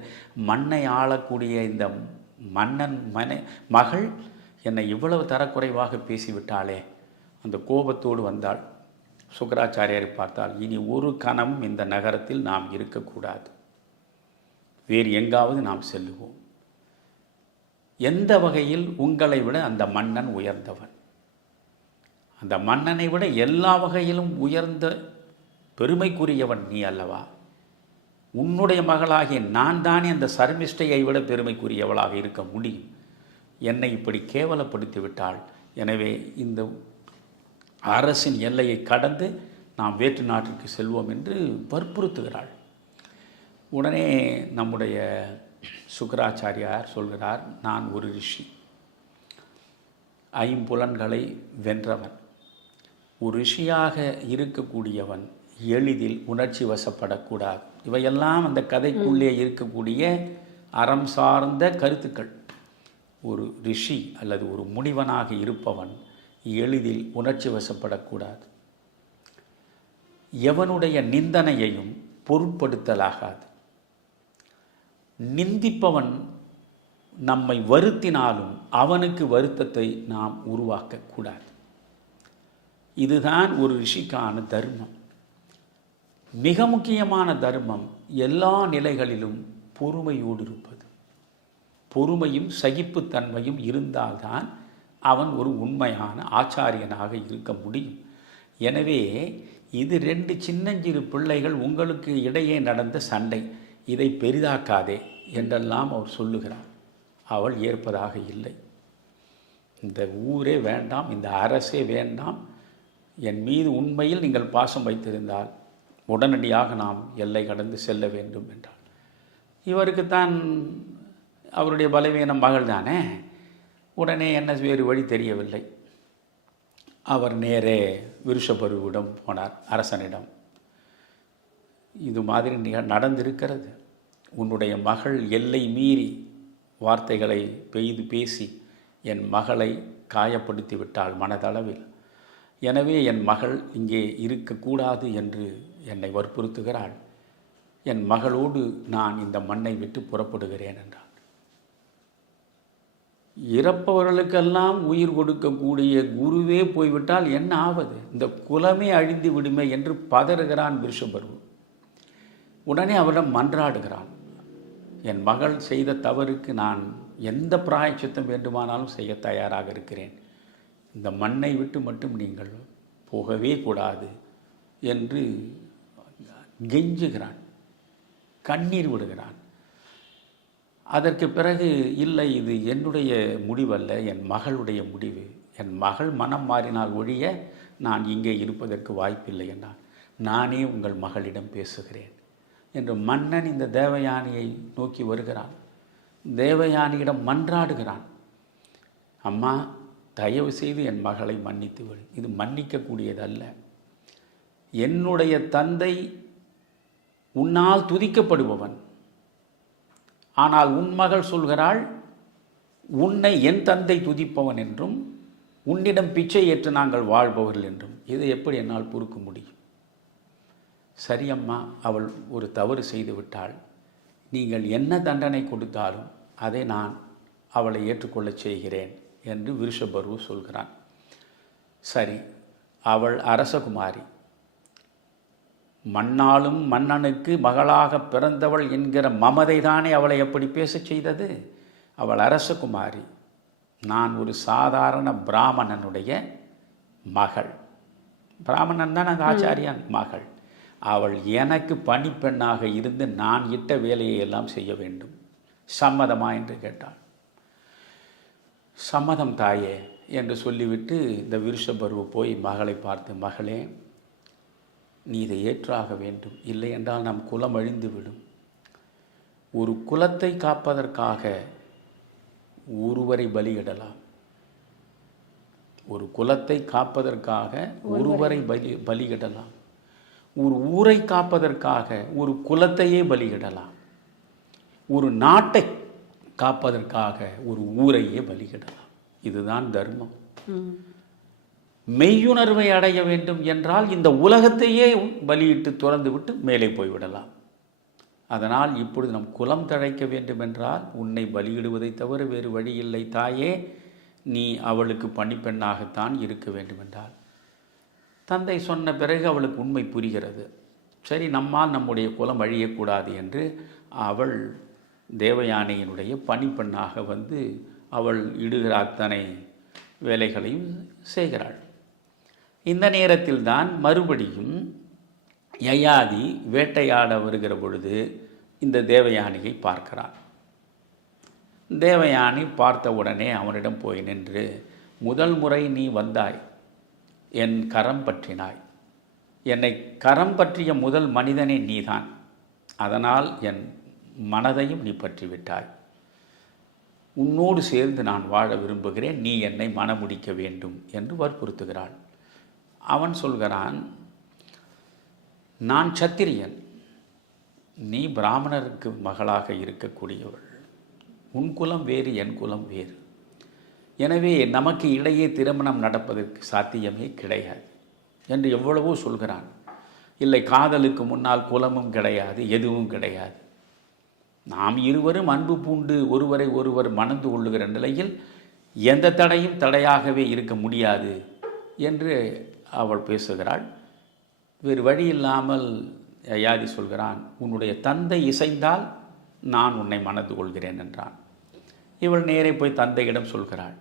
மண்ணை ஆளக்கூடிய இந்த மன்னன் மகள் என்னை இவ்வளவு தரக்குறைவாக பேசிவிட்டாளே. அந்த கோபத்தோடு வந்தாள். சுக்கராச்சாரியாரை பார்த்தால், இனி ஒரு கணம் இந்த நகரத்தில் நாம் இருக்கக்கூடாது, வேறு எங்காவது நாம் செல்லுவோம். எந்த வகையில் உங்களை விட அந்த மன்னன் உயர்ந்தவன், அந்த மன்னனை விட எல்லா வகையிலும் உயர்ந்த பெருமைக்குரியவன் நீ அல்லவா? உன்னுடைய மகளாகிய நான் தானே அந்த சர்மிஷ்டையை விட பெருமைக்குரியவளாக இருக்க முடியும். என்னை இப்படி கேவலப்படுத்தி விட்டாள். எனவே இந்த அரசின் எல்லையை கடந்து நாம் வேற்று நாட்டிற்கு செல்வோம் என்று வற்புறுத்துகிறாள். உடனே நம்முடைய சுக்கராச்சாரியார் சொல்கிறார், நான் ஒரு ரிஷி, ஐம்புலன்களை வென்றவன், ஒரு ரிஷியாக இருக்கக்கூடியவன் எளிதில் உணர்ச்சி வசப்படக்கூடாது. இவையெல்லாம் அந்த கதைக்குள்ளே இருக்கக்கூடிய அறம் சார்ந்த கருத்துக்கள். ஒரு ரிஷி அல்லது ஒரு முனிவனாக இருப்பவன் எளிதில் உணர்ச்சி வசப்படக்கூடாது. எவனுடைய நிந்தனையையும் பொருட்படுத்தலாகாது. நிந்திப்பவன் நம்மை வருத்தினாலும் அவனுக்கு வருத்தத்தை நாம் உருவாக்கக்கூடாது. இதுதான் ஒரு ரிஷிக்கான தர்மம். மிக முக்கியமான தர்மம் எல்லா நிலைகளிலும் பொறுமையோடு இருப்பது. பொறுமையும் சகிப்புத்தன்மையும் இருந்தால்தான் அவன் ஒரு உண்மையான ஆச்சாரியனாக இருக்க முடியும். எனவே இது 2 சின்னஞ்சிறு பிள்ளைகள் உங்களுக்கு இடையே நடந்த சண்டை, இதை பெரிதாக்காதே என்றெல்லாம் அவர் சொல்லுகிறார். அவள் ஏற்பதாக இல்லை. இந்த ஊரே வேண்டாம், இந்த அரசே வேண்டாம், என் மீது உண்மையில் நீங்கள் பாசம் வைத்திருந்தால் உடனடியாக நாம் எல்லை கடந்து செல்ல வேண்டும் என்றாள். இவருக்குத்தான் அவருடைய பலவீனம் மகள் தானே. உடனே என்ன வேறு வழி தெரியவில்லை. அவர் நேரே விருஷபருவிடம் போனார், அரசனிடம். இது மாதிரி நடந்திருக்கிறது, உன்னுடைய மகள் எல்லை மீறி வார்த்தைகளை பேசி என் மகளை காயப்படுத்தி விட்டாள் மனதளவில். எனவே என் மகள் இங்கே இருக்கக்கூடாது என்று என்னை வற்புறுத்துகிறாள். என் மகளோடு நான் இந்த மண்ணை விட்டு புறப்படுகிறேன் என்றாள். இறப்பவர்களுக்கெல்லாம் உயிர் கொடுக்கக்கூடிய குருவே போய்விட்டால் என்ன ஆவது? இந்த குலமே அழிந்து விடுமே என்று பதறுகிறான் விருஷபர்வு. உடனே அவரிடம் மன்றாடுகிறான், என் மகள் செய்த தவறுக்கு நான் எந்த பிராயச்சித்தம் வேண்டுமானாலும் செய்ய தயாராக இருக்கிறேன். இந்த மண்ணை விட்டு மட்டும் நீங்கள் போகவே கூடாது என்று கெஞ்சுகிறான், கண்ணீர் விடுகிறான். அதற்கு பிறகு, இல்லை, இது என்னுடைய முடிவல்ல, என் மகளுடைய முடிவு. என் மகள் மனம் மாறினால் ஒழிய நான் இங்கே இருப்பதற்கு வாய்ப்பில்லை என்றான். நானே உங்கள் மகளிடம் பேசுகிறேன் என்று மன்னன் இந்த தேவயானியை நோக்கி வருகிறான். தேவயானியிடம் மன்றாடுகிறான், அம்மா, தயவு செய்து என் மகளை மன்னித்து விடு. இது மன்னிக்கக்கூடியதல்ல. என்னுடைய தந்தை உன்னால் துதிக்கப்படுபவன். ஆனால் உன் மகள் சொல்கிறாள், உன்னை என் தந்தை துதிப்பவன் என்றும் உன்னிடம் பிச்சை ஏற்று நாங்கள் வாழ்பவர்கள் என்றும். இதை எப்படி என்னால் பொறுக்க முடியும்? சரி அம்மா, அவள் ஒரு தவறு செய்து விட்டாள். நீங்கள் என்ன தண்டனை கொடுத்தாலும் அதை நான் அவளை ஏற்றுக்கொள்ளச் செய்கிறேன் என்று விருஷபர்வு சொல்கிறான். சரி, அவள் அரசகுமாரி, மண்ணாலும் மன்னனுக்கு மகளாக பிறந்தவள் என்கிற மமதை தானே அவளை எப்படி பேசச் செய்தது? அவள் அரசகுமாரி, நான் ஒரு சாதாரண பிராமணனுடைய மகள். பிராமணன் தான் அந்த ஆச்சாரியன் மகள். அவள் எனக்கு பணிப்பெண்ணாக இருந்து நான் இட்ட வேலையை எல்லாம் செய்ய வேண்டும். சம்மதமா என்று கேட்டாள். சம்மதம் தாயே என்று சொல்லிவிட்டு இந்த விருஷபர்வு போய் மகளை பார்த்து, மகளே, நீ இதை ஏற்றாக வேண்டும், இல்லை என்றால் நம் குலம் அழிந்துவிடும். ஒரு குலத்தை காப்பதற்காக ஒருவரை பலியிடலாம். ஒரு குலத்தை காப்பதற்காக ஒருவரை பலியிடலாம். ஒரு ஊரை காப்பதற்காக ஒரு குலத்தையே பலியிடலாம். ஒரு நாட்டை காப்பதற்காக ஒரு ஊரையே பலியிடலாம். இதுதான் தர்மம். மெய்யுணர்வை அடைய வேண்டும் என்றால் இந்த உலகத்தையே பலியிட்டு துறந்து விட்டு மேலே போய்விடலாம். அதனால் இப்பொழுது நம் குலம் தழைக்க வேண்டும் என்றால் உன்னை பலியிடுவதை தவிர வேறு வழி இல்லை தாயே. நீ அவளுக்கு பணிப்பெண்ணாகத்தான் இருக்க வேண்டும் என்றால், தந்தை சொன்ன பிறகு அவளுக்கு உண்மை புரிகிறது. சரி, நம்மால் நம்முடைய குலம் அழியக்கூடாது என்று அவள் தேவயானையினுடைய பணிப்பெண்ணாக வந்து அவள் இடுகிற அத்தனை வேலைகளையும் செய்கிறாள். இந்த நேரத்தில் தான் மறுபடியும் யயாதி வேட்டையாட வருகிற பொழுது இந்த தேவயானியை பார்க்கிறான். தேவயானி பார்த்தவுடனே அவனிடம் போய் நின்று, முதல் முறை நீ வந்தாய், என் கரம் பற்றினாய். என்னை கரம் பற்றிய முதல் மனிதனே நீதான். அதனால் என் மனதையும் நீ பற்றிவிட்டாய். உன்னோடு சேர்ந்து நான் வாழ விரும்புகிறேன், நீ என்னை மணமுடிக்க வேண்டும் என்று வற்புறுத்துகிறாள். அவன் சொல்கிறான், நான் சத்திரியன், நீ பிராமணருக்கு மகளாக இருக்கக்கூடியவள். உன் குலம் வேறு, என் குலம் வேறு. எனவே நமக்கு இடையே திருமணம் நடப்பதற்கு சாத்தியமே கிடையாது என்று எவ்வளவோ சொல்கிறான். இல்லை, காதலுக்கு முன்னால் குலமும் கிடையாது, எதுவும் கிடையாது. நாம் இருவரும் அன்பு பூண்டு ஒருவரை ஒருவர் மணந்து கொள்ளுகிற நிலையில் எந்த தடையும் தடையாகவே இருக்க முடியாது என்று அவள் பேசுகிறாள். வேறு வழி இல்லாமல் யயாதி சொல்கிறான், உன்னுடைய தந்தை இசைந்தால் நான் உன்னை மணந்து கொள்கிறேன் என்றான். இவள் நேரே போய் தந்தையிடம் சொல்கிறாள்.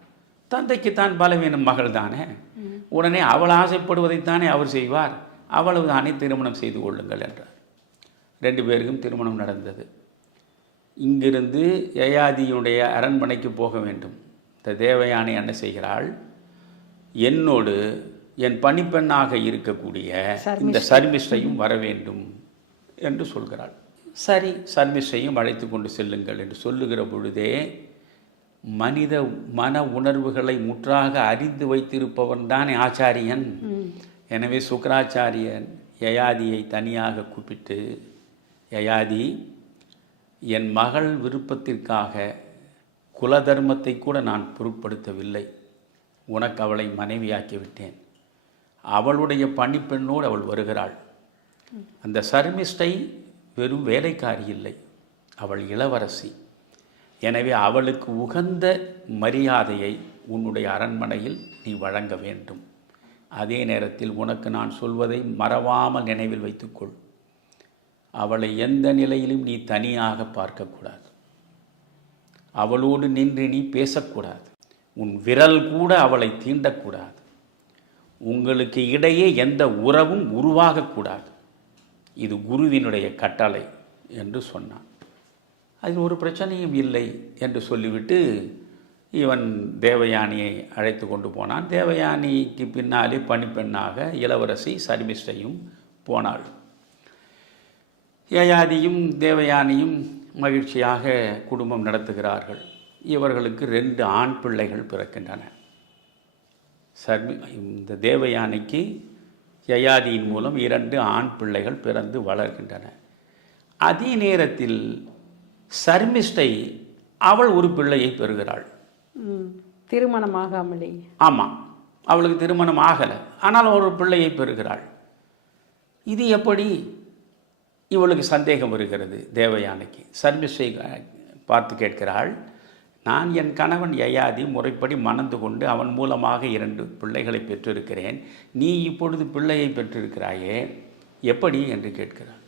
தந்தைக்குத்தான் பலவீனம் மகள் தானே, உடனே அவள் ஆசைப்படுவதைத்தானே அவர் செய்வார், அவ்வளவு தானே திருமணம் செய்து கொள்ளுங்கள் என்றார். 2 பேருக்கும் திருமணம் நடந்தது. இங்கிருந்து யயாதியினுடைய அரண்மனைக்கு போக வேண்டும். இந்த தேவயானை என்ன செய்கிறாள், என்னோடு என் பணிப்பெண்ணாக இருக்கக்கூடிய இந்த சர்மிஷ்டையும் வர வேண்டும் என்று சொல்கிறாள். சரி, சர்மிஷ்டையும் அழைத்து கொண்டு செல்லுங்கள் என்று சொல்லுகிற பொழுதே மனித மன உணர்வுகளை முற்றாக அறிந்து வைத்திருப்பவன் தானே ஆச்சாரியன். எனவே சுக்கராச்சாரியன் யயாதியை தனியாக கூப்பிட்டு, யயாதி, என் மகள் விருப்பத்திற்காக குலதர்மத்தை கூட நான் பொருட்படுத்தவில்லை. உனக்கு அவளை மனைவியாக்கி விட்டேன். அவளுடைய பணிப்பெண்ணோடு அவள் வருகிறாள். அந்த சர்மிஷ்டை வெறும் வேலைக்காரி இல்லை, அவள் இளவரசி. எனவே அவளுக்கு உகந்த மரியாதையை உன்னுடைய அரண்மனையில் நீ வழங்க வேண்டும். அதே நேரத்தில் உனக்கு நான் சொல்வதை மறவாமல் நினைவில் வைத்துக்கொள். அவளை எந்த நிலையிலும் நீ தனியாக பார்க்கக்கூடாது. அவளோடு நின்று நீ பேசக்கூடாது. உன் விரல் கூட அவளை தீண்டக்கூடாது. உங்களுக்கு இடையே எந்த உறவும் உருவாகக்கூடாது. இது குருவினுடைய கட்டளை என்று சொன்னான். அதில் ஒரு பிரச்சனையும் இல்லை என்று சொல்லிவிட்டு இவன் தேவயானியை அழைத்து கொண்டு போனான். தேவயானிக்கு பின்னாலே பணிப்பெண்ணாக இளவரசி சர்மிஷ்டையும் போனாள். யயாதியும் தேவயானியும் மகிழ்ச்சியாக குடும்பம் நடத்துகிறார்கள். இவர்களுக்கு 2 ஆண் பிள்ளைகள் பிறக்கின்றன. இந்த தேவயானிக்கு யயாதியின் மூலம் 2 ஆண் பிள்ளைகள் பிறந்து வளர்கின்றன. அதே நேரத்தில் சர்மிஷ்டை அவள் ஒரு பிள்ளையை பெறுகிறாள். திருமணமாகாமலே. ஆமாம், அவளுக்கு திருமணம் ஆகலை, ஆனால் ஒரு பிள்ளையை பெறுகிறாள். இது எப்படி? இவளுக்கு சந்தேகம் வருகிறது தேவயானைக்கு. சர்மிஷ்டை பார்த்து கேட்கிறாள், நான் என் கணவன் யயாதி முறைப்படி மணந்து கொண்டு அவன் மூலமாக 2 பிள்ளைகளை பெற்றிருக்கிறேன். நீ இப்பொழுது பிள்ளையை பெற்றிருக்கிறாயே, எப்படி என்று கேட்கிறாள்.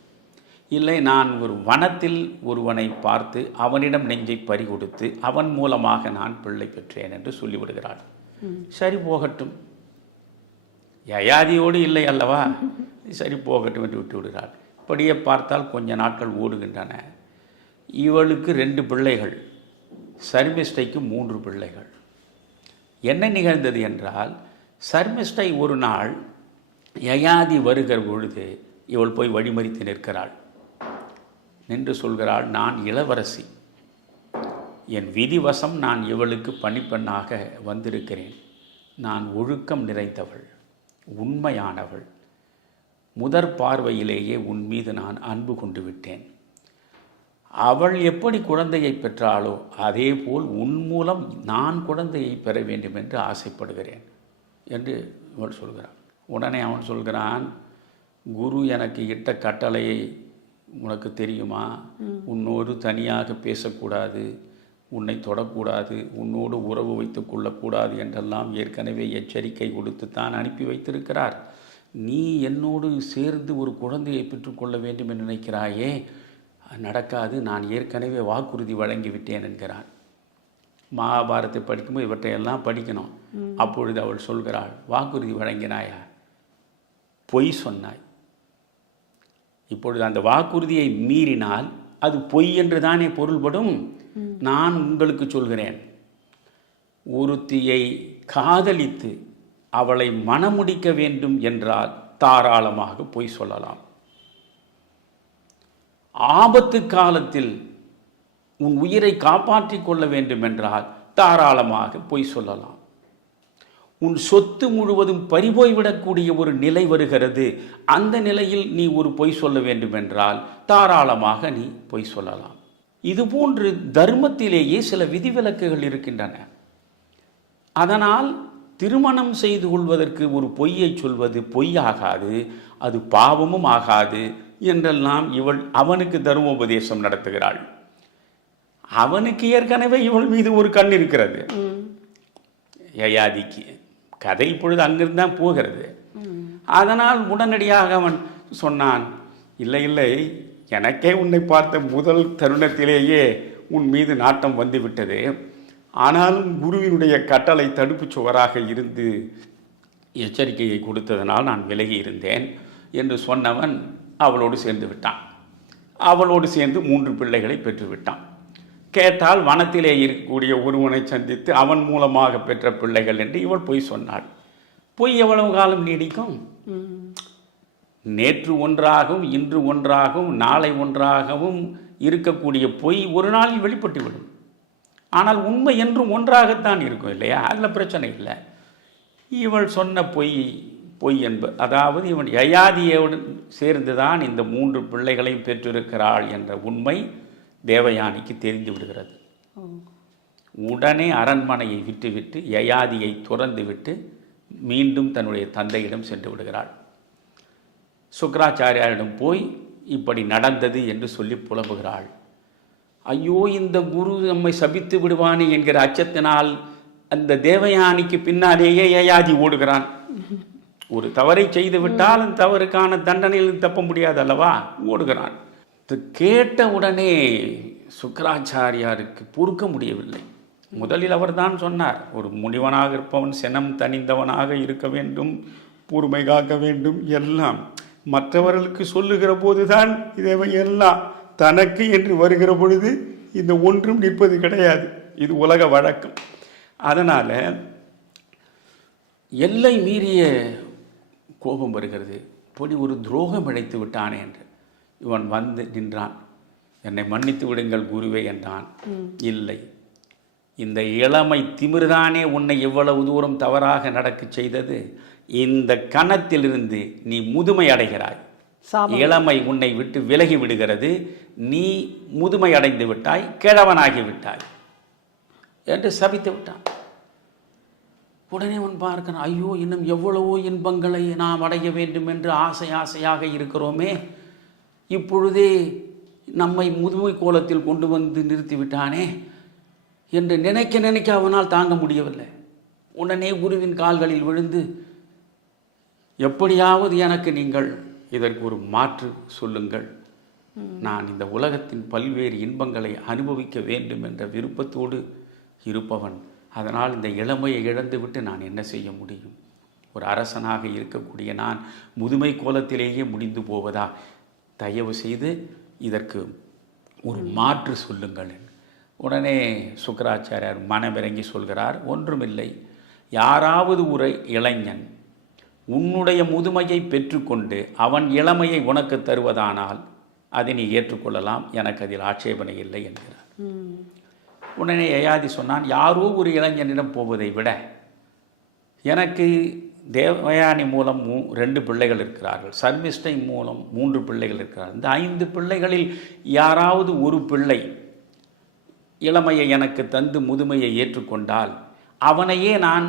இல்லை, நான் ஒரு வனத்தில் ஒருவனை பார்த்து அவனிடம் நெஞ்சை பறி கொடுத்து அவன் மூலமாக நான் பிள்ளை பெற்றேன் என்று சொல்லிவிடுகிறாள். சரி போகட்டும், யயாதியோடு இல்லை அல்லவா, சரி போகட்டும் என்று விட்டு விடுகிறாள். இப்படியே பார்த்தால் கொஞ்ச நாட்கள் ஓடுகின்றன. இவளுக்கு 2 பிள்ளைகள், சர்மிஷ்டைக்கு 3 பிள்ளைகள். என்ன நிகழ்ந்தது என்றால், சர்மிஷ்டை ஒரு நாள் யயாதி வருகிற பொழுது இவள் போய் வழிமறித்து நிற்கிறாள். நின்று சொல்கிறாள், நான் இளவரசி, என் விதிவசம் நான் இவளுக்கு பணிப்பெண்ணாக வந்திருக்கிறேன். நான் ஒழுக்கம் நிறைந்தவள், உண்மையானவள். முதற் பார்வையிலேயே உன் மீது நான் அன்பு கொண்டு விட்டேன். அவள் எப்படி குழந்தையை பெற்றாளோ அதே போல் உன் மூலம் நான் குழந்தையை பெற வேண்டும் என்று ஆசைப்படுகிறேன் என்று இவள் சொல்கிறான். உடனே அவன் சொல்கிறான், குரு எனக்கு இட்ட கட்டளையை உனக்கு தெரியுமா? உன்னோடு தனியாக பேசக்கூடாது, உன்னை தொடக்கூடாது, உன்னோடு உறவு வைத்து கொள்ளக்கூடாது என்றெல்லாம் ஏற்கனவே எச்சரிக்கை கொடுத்துத்தான் அனுப்பி வைத்திருக்கிறார். நீ என்னோடு சேர்ந்து ஒரு குழந்தையை பெற்றுக்கொள்ள வேண்டும் என்று நினைக்கிறாயே, நடக்காது. நான் ஏற்கனவே வாக்குறுதி வழங்கிவிட்டேன் என்கிறான். மகாபாரத்தை படிக்கும்போது இவற்றையெல்லாம் படிக்கணும். அப்பொழுது அவள் சொல்கிறாள், வாக்குறுதி வழங்கினாயா? பொய் சொன்னாய். இப்பொழுது அந்த வாக்குறுதியை மீறினால் அது பொய் என்று தானே பொருள்படும். நான் உங்களுக்கு சொல்கிறேன், ஒருத்தியை காதலித்து அவளை மணமுடிக்க வேண்டும் என்றால் தாராளமாக பொய் சொல்லலாம். ஆபத்து காலத்தில் உன் உயிரை காப்பாற்றிக் கொள்ள வேண்டும் என்றால் தாராளமாக பொய் சொல்லலாம். உன் சொத்து முழுவதும் பறிபோய்விடக்கூடிய ஒரு நிலை வருகிறது, அந்த நிலையில் நீ ஒரு பொய் சொல்ல வேண்டும் என்றால் தாராளமாக நீ பொய் சொல்லலாம். இதுபோன்று தர்மத்திலேயே சில விதிவிலக்குகள் இருக்கின்றன. அதனால் திருமணம் செய்து கொள்வதற்கு ஒரு பொய்யை சொல்வது பொய்யாகாது, அது பாவமும் ஆகாது என்றெல்லாம் இவள் அவனுக்கு தர்மோபதேசம் நடத்துகிறாள். அவனுக்கு ஏற்கனவே இவள் மீது ஒரு கண் இருக்கிறது, யயாதிக்கு. கதை இப்பொழுது அங்கிருந்து தான் போகிறது. அதனால் உடனடியாக அவன் சொன்னான், இல்லை இல்லை, எனக்கே உன்னை பார்த்த முதல் தருணத்திலேயே உன் மீது நாட்டம் வந்துவிட்டது. ஆனாலும் குருவினுடைய கட்டளை தடுப்பு சுவராக இருந்து எச்சரிக்கையை கொடுத்ததனால் நான் விலகி இருந்தேன் என்று சொன்னவன் அவளோடு சேர்ந்து விட்டான். அவளோடு சேர்ந்து 3 பிள்ளைகளை பெற்றுவிட்டான். கேட்டால் வனத்திலே இருக்கக்கூடிய ஒருவனை சந்தித்து அவன் மூலமாக பெற்ற பிள்ளைகள் என்று இவள் பொய் சொன்னாள். பொய் எவ்வளவு காலம் நீடிக்கும்? நேற்று ஒன்றாகவும் இன்று ஒன்றாகவும் நாளை ஒன்றாகவும் இருக்கக்கூடிய பொய் ஒரு நாளில் வெளிப்பட்டுவிடும். ஆனால் உண்மை என்றும் ஒன்றாகத்தான் இருக்கும் இல்லையா? அதில் பிரச்சனை இல்லை. இவள் சொன்ன பொய் என்பது, அதாவது இவன் யயாதியோடு சேர்ந்துதான் இந்த 3 பிள்ளைகளையும் பெற்றிருக்கிறாள் என்ற உண்மை தேவயானிக்கு தெரிந்து விடுகிறது. உடனே அரண்மனையை விட்டுவிட்டு யயாதியை துறந்து விட்டு மீண்டும் தன்னுடைய தந்தையிடம் சென்று விடுகிறாள். சுக்ராச்சாரியாரிடம் போய் இப்படி நடந்தது என்று சொல்லி புலம்புகிறாள். ஐயோ, இந்த குரு நம்மை சபித்து விடுவானே என்கிற அச்சத்தினால் அந்த தேவயானிக்கு பின்னாலேயே யயாதி ஓடுகிறான். ஒரு தவறை செய்து விட்டால் அந்த தவறுக்கான தண்டனையில் தப்ப முடியாது அல்லவா, ஓடுகிறான். இது கேட்ட உடனே சுக்ராச்சாரியாருக்கு பொறுக்க முடியவில்லை. முதலில் அவர்தான் சொன்னார், ஒரு முனிவனாக இருப்பவன் சினம் தணிந்தவனாக இருக்க வேண்டும், பொறுமை காக்க வேண்டும், எல்லாம் மற்றவர்களுக்கு சொல்லுகிற போதுதான் இதை எல்லாம், தனக்கு என்று வருகிற பொழுது இந்த ஒன்றும் நிற்பது கிடையாது. இது உலக வழக்கம். அதனால் எல்லை மீறிய கோபம் வருகிறது. இப்படி ஒரு துரோகம் இழைத்து விட்டானே என்று இவன் வந்து நின்றான். என்னை மன்னித்து விடுங்கள் குருவே என்றான். இல்லை, இந்த இளமை திமிர்தானே உன்னை எவ்வளவு தூரம் தவறாக நடக்க செய்தது. இந்த கணத்திலிருந்து நீ முதுமை அடைகிறாய், இளமை உன்னை விட்டு விலகி விடுகிறது, நீ முதுமை அடைந்து விட்டாய், கிழவனாகி விட்டாய் என்று சபித்து விட்டான். உடனே அவன் பார்க்கிறான், ஐயோ, இன்னும் எவ்வளவோ இன்பங்களை நாம் அடைய வேண்டும் என்று ஆசையாக இருக்கிறோமே, இப்பொழுதே நம்மை முதுமை கோலத்தில் கொண்டு வந்து நிறுத்திவிட்டானே என்று நினைக்க அவனால் தாங்க முடியவில்லை. உடனே குருவின் கால்களில் விழுந்து, எப்படியாவது எனக்கு நீங்கள் இதற்கு ஒரு மாற்று சொல்லுங்கள், நான் இந்த உலகத்தின் பல்வேறு இன்பங்களை அனுபவிக்க வேண்டும் என்ற விருப்பத்தோடு இருப்பவன். அதனால் இந்த இளமையை இழந்துவிட்டு நான் என்ன செய்ய முடியும்? ஒரு அரசனாக இருக்கக்கூடிய நான் முதுமை கோலத்திலேயே முடிந்து போவதா? தயவு செய்து இதற்கு ஒரு மாற்று சொல்லுங்கள். உடனே சுக்ராச்சாரியார் மனமிறங்கி சொல்கிறார், ஒன்றுமில்லை, யாராவது ஒரு இளைஞன் உன்னுடைய முதுமையை பெற்றுக்கொண்டு அவன் இளமையை உனக்கு தருவதானால் அதை நீ ஏற்றுக்கொள்ளலாம், எனக்கு அதில் ஆட்சேபனை இல்லை என்கிறார். உடனே யயாதி சொன்னான், யாரோ ஒரு இளைஞனிடம் போவதை விட எனக்கு தேவயானி மூலம் 2 பிள்ளைகள் இருக்கிறார்கள், சர்மிஷ்டை மூலம் 3 பிள்ளைகள் இருக்கிறார்கள். இந்த 5 பிள்ளைகளில் யாராவது ஒரு பிள்ளை இளமையை எனக்கு தந்து முதுமையை ஏற்றுக்கொண்டால் அவனையே நான்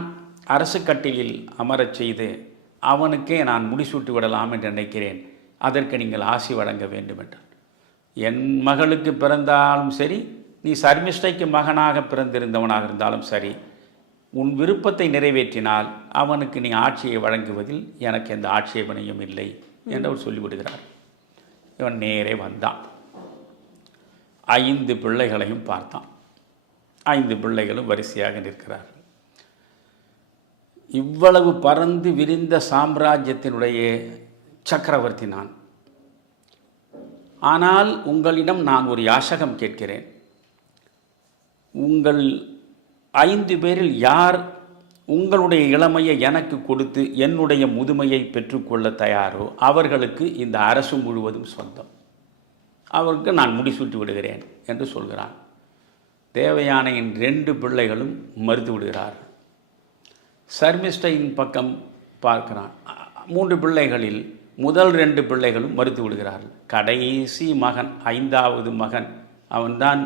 அரசு கட்டிலில் அமரச் செய்து அவனுக்கே நான் முடிசூட்டி விடலாம் என்று நினைக்கிறேன், அதற்கு நீங்கள் ஆசி வழங்க வேண்டும் என்றான். என் மகளுக்கு பிறந்தாலும் சரி, நீ சர்மிஷ்டைக்கு மகனாக பிறந்திருந்தவனாக இருந்தாலும் சரி, உன் விருப்பத்தை நிறைவேற்றினால் அவனுக்கு நீ ஆட்சியை வழங்குவதில் எனக்கு எந்த ஆட்சேபனையும் இல்லை என்று அவர் சொல்லிவிடுகிறார். இவன் நேரே வந்தான், 5 பிள்ளைகளையும் பார்த்தான். 5 பிள்ளைகளும் வரிசையாக நிற்கிறார்கள். இவ்வளவு பறந்து விரிந்த சாம்ராஜ்யத்தினுடைய சக்கரவர்த்தி நான். ஆனால் உங்களிடம் நான் ஒரு யாசகம் கேட்கிறேன். உங்கள் 5 பேரில் யார் உங்களுடைய இளமையை எனக்கு கொடுத்து என்னுடைய முதுமையை பெற்றுக்கொள்ள தயாரோ அவர்களுக்கு இந்த அரசு முழுவதும் சொந்தம், அவருக்கு நான் முடிசூட்டி விடுகிறேன் என்று சொல்கிறான். தேவயானையின் 2 பிள்ளைகளும் மறுத்து விடுகிறார்கள். சர்மிஷ்டையின் பக்கம் பார்க்கிறான். 3 பிள்ளைகளில் முதல் 2 பிள்ளைகளும் மறுத்து விடுகிறார்கள். கடைசி மகன், 5வது மகன், அவன்தான்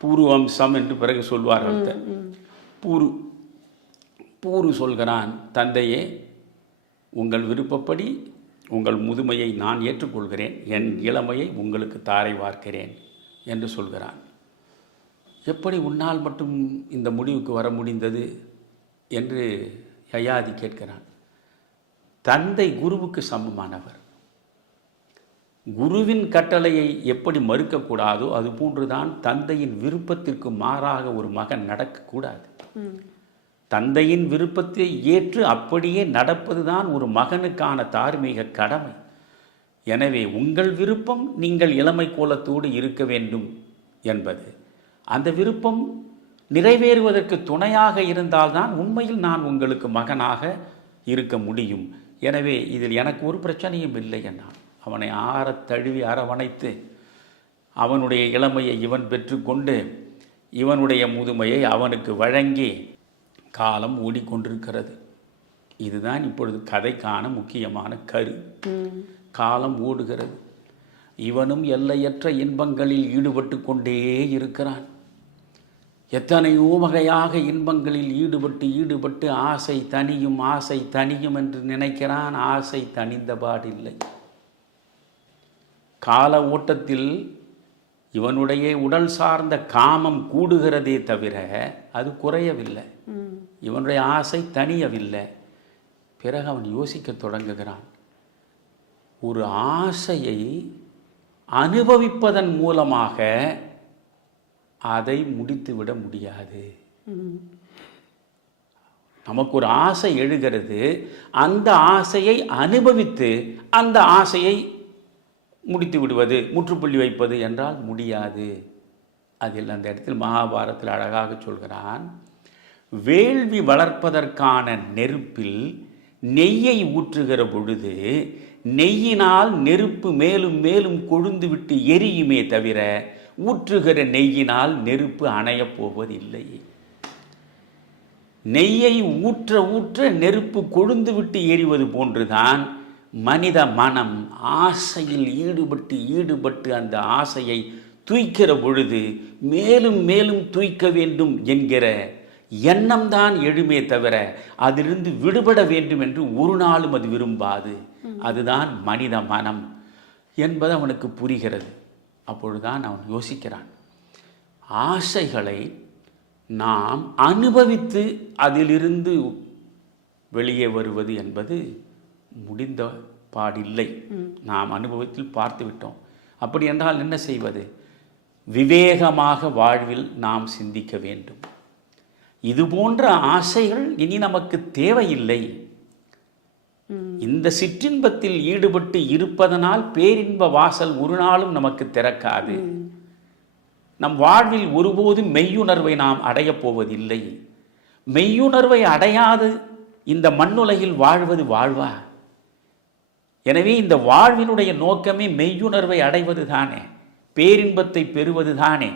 பூரு வம்சம் என்று பிறகு சொல்வார்கள். பூரு சொல்கிறான், தந்தையே, உங்கள் விருப்பப்படி உங்கள் முதுமையை நான் ஏற்றுக்கொள்கிறேன், என் இளமையை உங்களுக்கு தாரை வார்க்கிறேன் என்று சொல்கிறான். எப்படி உன்னால் மட்டும் இந்த முடிவுக்கு வர முடிந்தது என்று யயாதி கேட்கிறான். தந்தை குருவுக்கு சமமானவர். குருவின் கட்டளையை எப்படி மறுக்கக்கூடாதோ அது போன்றுதான் தந்தையின் விருப்பத்திற்கு மாறாக ஒரு மகன் நடக்கக்கூடாது. தந்தையின் விருப்பத்தை ஏற்று அப்படியே நடப்பதுதான் ஒரு மகனுக்கான தார்மீக கடமை. எனவே உங்கள் விருப்பம் நீங்கள் இளமை கோலத்தோடு இருக்க வேண்டும் என்பது, அந்த விருப்பம் நிறைவேறுவதற்கு துணையாக இருந்தால்தான் உண்மையில் நான் உங்களுக்கு மகனாக இருக்க முடியும். எனவே இதில் எனக்கு ஒரு பிரச்சனையும் இல்லை என்றான். அவனை ஆறத் தழுவி அரவணைத்து அவனுடைய இளமையை இவன் பெற்றுக்கொண்டு இவனுடைய முதுமையை அவனுக்கு வழங்கி காலம் ஓடிக்கொண்டிருக்கிறது. இதுதான் இப்பொழுது கதைக்கான முக்கியமான கரு. காலம் ஓடுகிறது. இவனும் எல்லையற்ற இன்பங்களில் ஈடுபட்டு கொண்டே இருக்கிறான். எத்தனையோ வகையாக இன்பங்களில் ஈடுபட்டு ஆசை தணியும் என்று நினைக்கிறான். ஆசை தணிந்தபாடில்லை. கால ஓட்டத்தில் இவனுடைய உடல் சார்ந்த காமம் கூடுகிறதே தவிர அது குறையவில்லை. இவனுடைய ஆசை தணியவில்லை. பிறகு அவன் யோசிக்க தொடங்குகிறான். ஒரு ஆசையை அனுபவிப்பதன் மூலமாக அதை முடித்துவிட முடியாது. நமக்கு ஒரு ஆசை எழுகிறது, அந்த ஆசையை அனுபவித்து அந்த ஆசையை முடித்து விடுவது, முற்றுப்புள்ளி வைப்பது என்றால் முடியாது. அதில் அந்த இடத்தில் மகாபாரத்தில் அழகாக சொல்கிறான், வேள்வி வளர்ப்பதற்கான நெருப்பில் நெய்யை ஊற்றுகிற பொழுது நெய்யினால் நெருப்பு மேலும் மேலும் கொழுந்து விட்டு எரியுமே தவிர ஊற்றுகிற நெய்யினால் நெருப்பு அணையப் போவதில்லை. நெய்யை ஊற்ற ஊற்ற நெருப்பு கொழுந்து விட்டு எரிவது போன்றுதான் மனித மனம் ஆசையில் ஈடுபட்டு அந்த ஆசையை தூய்க்கிற பொழுது மேலும் மேலும் தூய்க்க வேண்டும் என்கிற எண்ணம் தான் எழுமே தவிர அதிலிருந்து விடுபட வேண்டும் என்று ஒரு நாளும் அது விரும்பாது. அதுதான் மனித மனம் என்பது அவனுக்கு புரிகிறது. அப்பொழுதுதான் அவன் யோசிக்கிறான், ஆசைகளை நாம் அனுபவித்து அதிலிருந்து வெளியே வருவது என்பது முடிந்த பாடில்லை. நாம் அனுபவத்தில் பார்த்து விட்டோம். அப்படி என்றால் என்ன செய்வது? விவேகமாக வாழ்வில் நாம் சிந்திக்க வேண்டும். இது போன்ற ஆசைகள் இனி நமக்கு தேவையில்லை. இந்த சிற்றின்பத்தில் ஈடுபட்டு இருப்பதனால் பேரின்ப வாசல் ஒரு நாளும் நமக்கு திறக்காது. நம் வாழ்வில் ஒருபோதும் மெய்யுணர்வை நாம் அடையப் போவதில்லை. மெய்யுணர்வை அடையாது இந்த மண்ணுலகில் வாழ்வது வாழ்வா? எனவே இந்த வாழ்வினுடைய நோக்கமே மெய்யுணர்வை அடைவது தானே, பேரின்பத்தை பெறுவது தானே,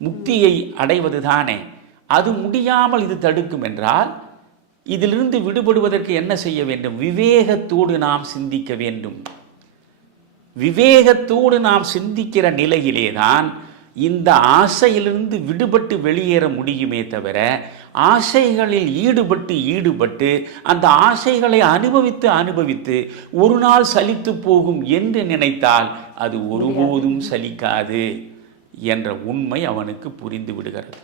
முக்தியை அடைவது தானே. அது முடியாமல் இது தடுக்கும் என்றால் இதிலிருந்து விடுபடுவதற்கு என்ன செய்ய வேண்டும்? விவேகத்தோடு நாம் சிந்திக்க வேண்டும். விவேகத்தோடு நாம் சிந்திக்கிற நிலையிலேதான் இந்த ஆசையிலிருந்து விடுபட்டு வெளியேற முடியுமே தவிர ஆசைகளில் ஈடுபட்டு அந்த ஆசைகளை அனுபவித்து ஒரு நாள் சலித்து போகும் என்று நினைத்தால் அது ஒருபோதும் சலிக்காது என்ற உண்மை அவனுக்கு புரிந்து விடுகிறது.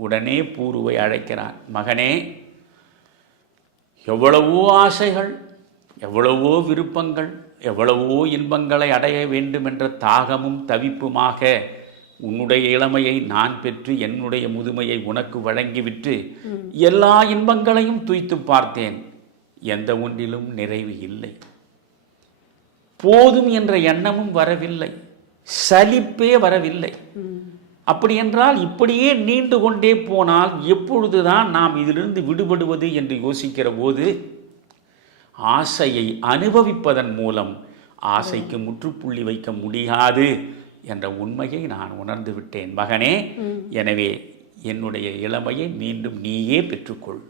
உடனே பூருவை அழைக்கிறான். மகனே, எவ்வளவோ ஆசைகள், எவ்வளவோ விருப்பங்கள், எவ்வளவோ இன்பங்களை அடைய வேண்டும் என்ற தாகமும் தவிப்புமாக உன்னுடைய இளமையை நான் பெற்று என்னுடைய முதுமையை உனக்கு வழங்கிவிட்டு எல்லா இன்பங்களையும் துய்த்து பார்த்தேன். எந்த ஒன்றிலும் நிறைவு இல்லை. போதும் என்ற எண்ணமும் வரவில்லை, சலிப்பே வரவில்லை. அப்படி என்றால் இப்படியே நீண்டு கொண்டே போனால் எப்பொழுதுதான் நாம் இதிலிருந்து விடுபடுவது என்று யோசிக்கிற போது ஆசையை அனுபவிப்பதன் மூலம் ஆசைக்கு முற்றுப்புள்ளி வைக்க முடியாது என்ற உண்மையை நான் உணர்ந்து விட்டேன் மகனே. எனவே என்னுடைய இளமையை மீண்டும் நீயே பெற்றுக்கொள்.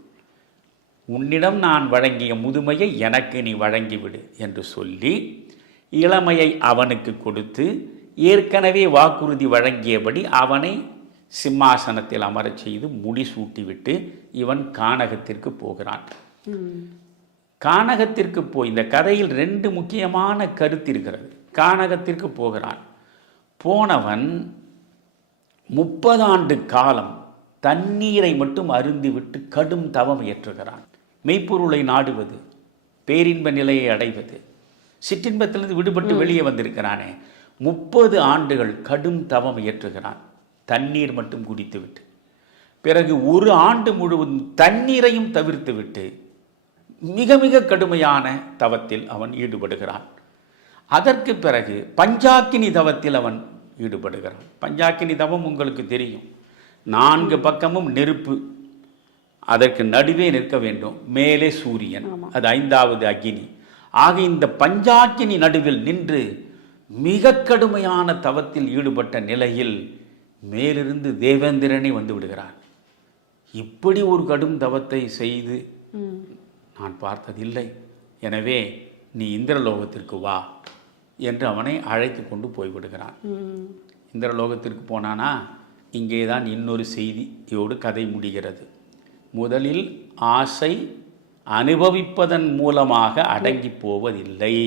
உன்னிடம் நான் வழங்கிய முதுமையை எனக்கு நீ வழங்கிவிடு என்று சொல்லி இளமையை அவனுக்கு கொடுத்து ஏற்கனவே வாக்குறுதி வழங்கியபடி அவனை சிம்மாசனத்தில் அமரச் செய்து முடிசூட்டிவிட்டு இவன் கானகத்திற்கு போகிறான். கானகத்திற்கு போய் இந்த கதையில் 2 முக்கியமான கருத்து இருக்கிறது. கானகத்திற்கு போகிறான். போனவன் 30 ஆண்டு காலம் தண்ணீரை மட்டும் அருந்திவிட்டு கடும் தவம் இயற்றுகிறான். மெய்ப்பொருளை நாடுவது, பேரின்ப நிலையை அடைவது, சிற்றின்பத்திலிருந்து விடுபட்டு வெளியே வந்திருக்கிறானே. 30 ஆண்டுகள் கடும் தவம் இயற்றுகிறான், தண்ணீர் மட்டும் குடித்துவிட்டு. பிறகு 1 ஆண்டு முழுவதும் தண்ணீரையும் தவிர்த்து விட்டு மிக மிக கடுமையான தவத்தில் அவன் ஈடுபடுகிறான். அதற்கு பிறகு பஞ்சாக்கினி தவத்தில் அவன் ஈடுபடுகிறான். பஞ்சாக்கினி தவம் உங்களுக்கு தெரியும். 4 பக்கமும் நெருப்பு, அதற்கு நடுவே நிற்க வேண்டும், மேலே சூரியன், அது 5வது அக்கினி. ஆக இந்த பஞ்சாக்கினி நடுவில் நின்று மிக கடுமையான தவத்தில் ஈடுபட்ட நிலையில் மேலிருந்து தேவேந்திரனை வந்து விடுகிறான். இப்படி ஒரு கடும் தவத்தை செய்து நான் பார்த்ததில்லை. எனவே நீ இந்திரலோகத்திற்கு வா என்று அவனை அழைத்து கொண்டு போய்விடுகிறான். இந்திரலோகத்திற்கு போனானா இங்கே தான் இன்னொரு செய்தியோடு கதை முடிகிறது. முதலில் ஆசை அனுபவிப்பதன் மூலமாக அடங்கி போவதில்லை.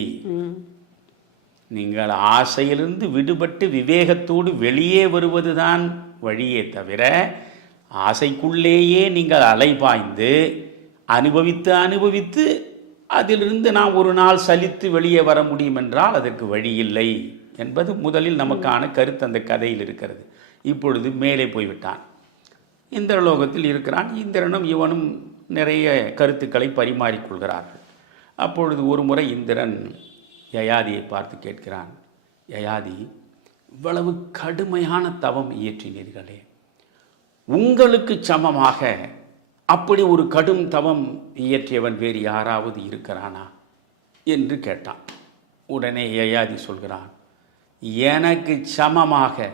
நீங்கள் ஆசையிலிருந்து விடுபட்டு விவேகத்தோடு வெளியே வருவதுதான் வழியே தவிர, ஆசைக்குள்ளேயே நீங்கள் அலைபாய்ந்து அனுபவித்து அனுபவித்து அதிலிருந்து நான் ஒரு நாள் சலித்து வெளியே வர முடியும் என்றால் அதற்கு வழி இல்லை என்பது முதலில் நமக்கான கருத்து அந்த கதையில் இருக்கிறது. இப்பொழுது மேலே போய்விட்டான், இந்திரலோகத்தில் இருக்கிறான். இந்திரனும் இவனும் நிறைய கருத்துக்களை பரிமாறிக்கொள்கிறார்கள். அப்பொழுது ஒரு முறை இந்திரன் யயாதியை பார்த்து கேட்கிறான், யயாதி, இவ்வளவு கடுமையான தவம் இயற்றினீர்களே, உங்களுக்கு சமமாக அப்படி ஒரு கடும் தவம் இயற்றியவன் வேறு யாராவது இருக்கிறானா என்று கேட்டான். உடனே யயாதி சொல்கிறான், எனக்கு சமமாக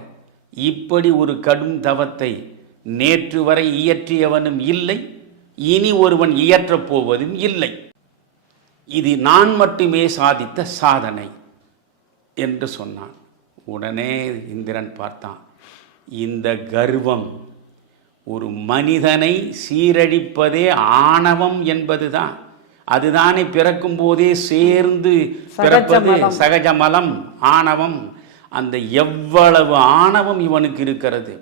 இப்படி ஒரு கடும் தவத்தை நேற்று வரை இயற்றியவனும் இல்லை, இனி ஒருவன் இயற்றப் போவதும் இல்லை. இது நான் மட்டுமே சாதித்த சாதனை என்று சொன்னான். உடனே இந்திரன் பார்த்தான், இந்த கர்வம் ஒரு மனிதனை சீரழிப்பதே ஆணவம் என்பதுதான். அதுதானே பிறக்கும் போதே சேர்ந்து பிறப்பது சகஜமலம் ஆணவம். அந்த எவ்வளவு ஆணவம் இவனுக்கு இருக்கிறது.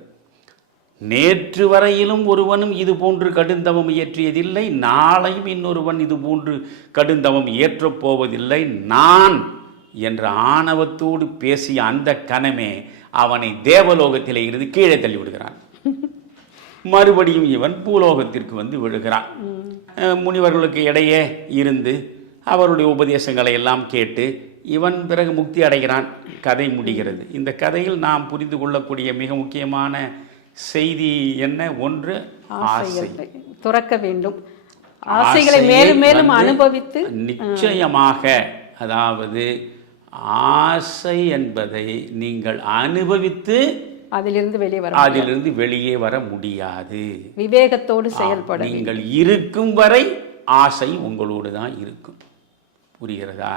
நேற்று வரையிலும் ஒருவனும் இது போன்று கடுந்தவம் இயற்றியதில்லை, நாளையும் இன்னொருவன் இது போன்று கடுந்தவம் இயற்றப் போவதில்லை. நான் என்ற ஆணவத்தோடு பேசிய அந்த கணமே அவனை தேவலோகத்திலே இருந்து கீழே தள்ளி விடுகிறான். மறுபடியும் இவன் பூலோகத்திற்கு வந்து விழுகிறான். முனிவர்களுக்கு இடையே இருந்து அவருடைய உபதேசங்களை எல்லாம் கேட்டு இவன் பிறகு முக்தி அடைகிறான். கதை முடிகிறது. இந்த கதையில் நாம் புரிந்து கொள்ளக்கூடிய மிக முக்கியமான செய்தி என்ன? ஒன்று, ஆசை துறக்க வேண்டும். ஆசைகளை மேலும் மேலும் அனுபவித்து நிச்சயமாக, அதாவது ஆசை என்பதை நீங்கள் அனுபவித்து அதிலிருந்து வெளியே வர முடியாது. விவேகத்தோடு செயல்பட நீங்கள் இருக்கும் வரை ஆசை உங்களோடு தான் இருக்கும். புரிகிறதா?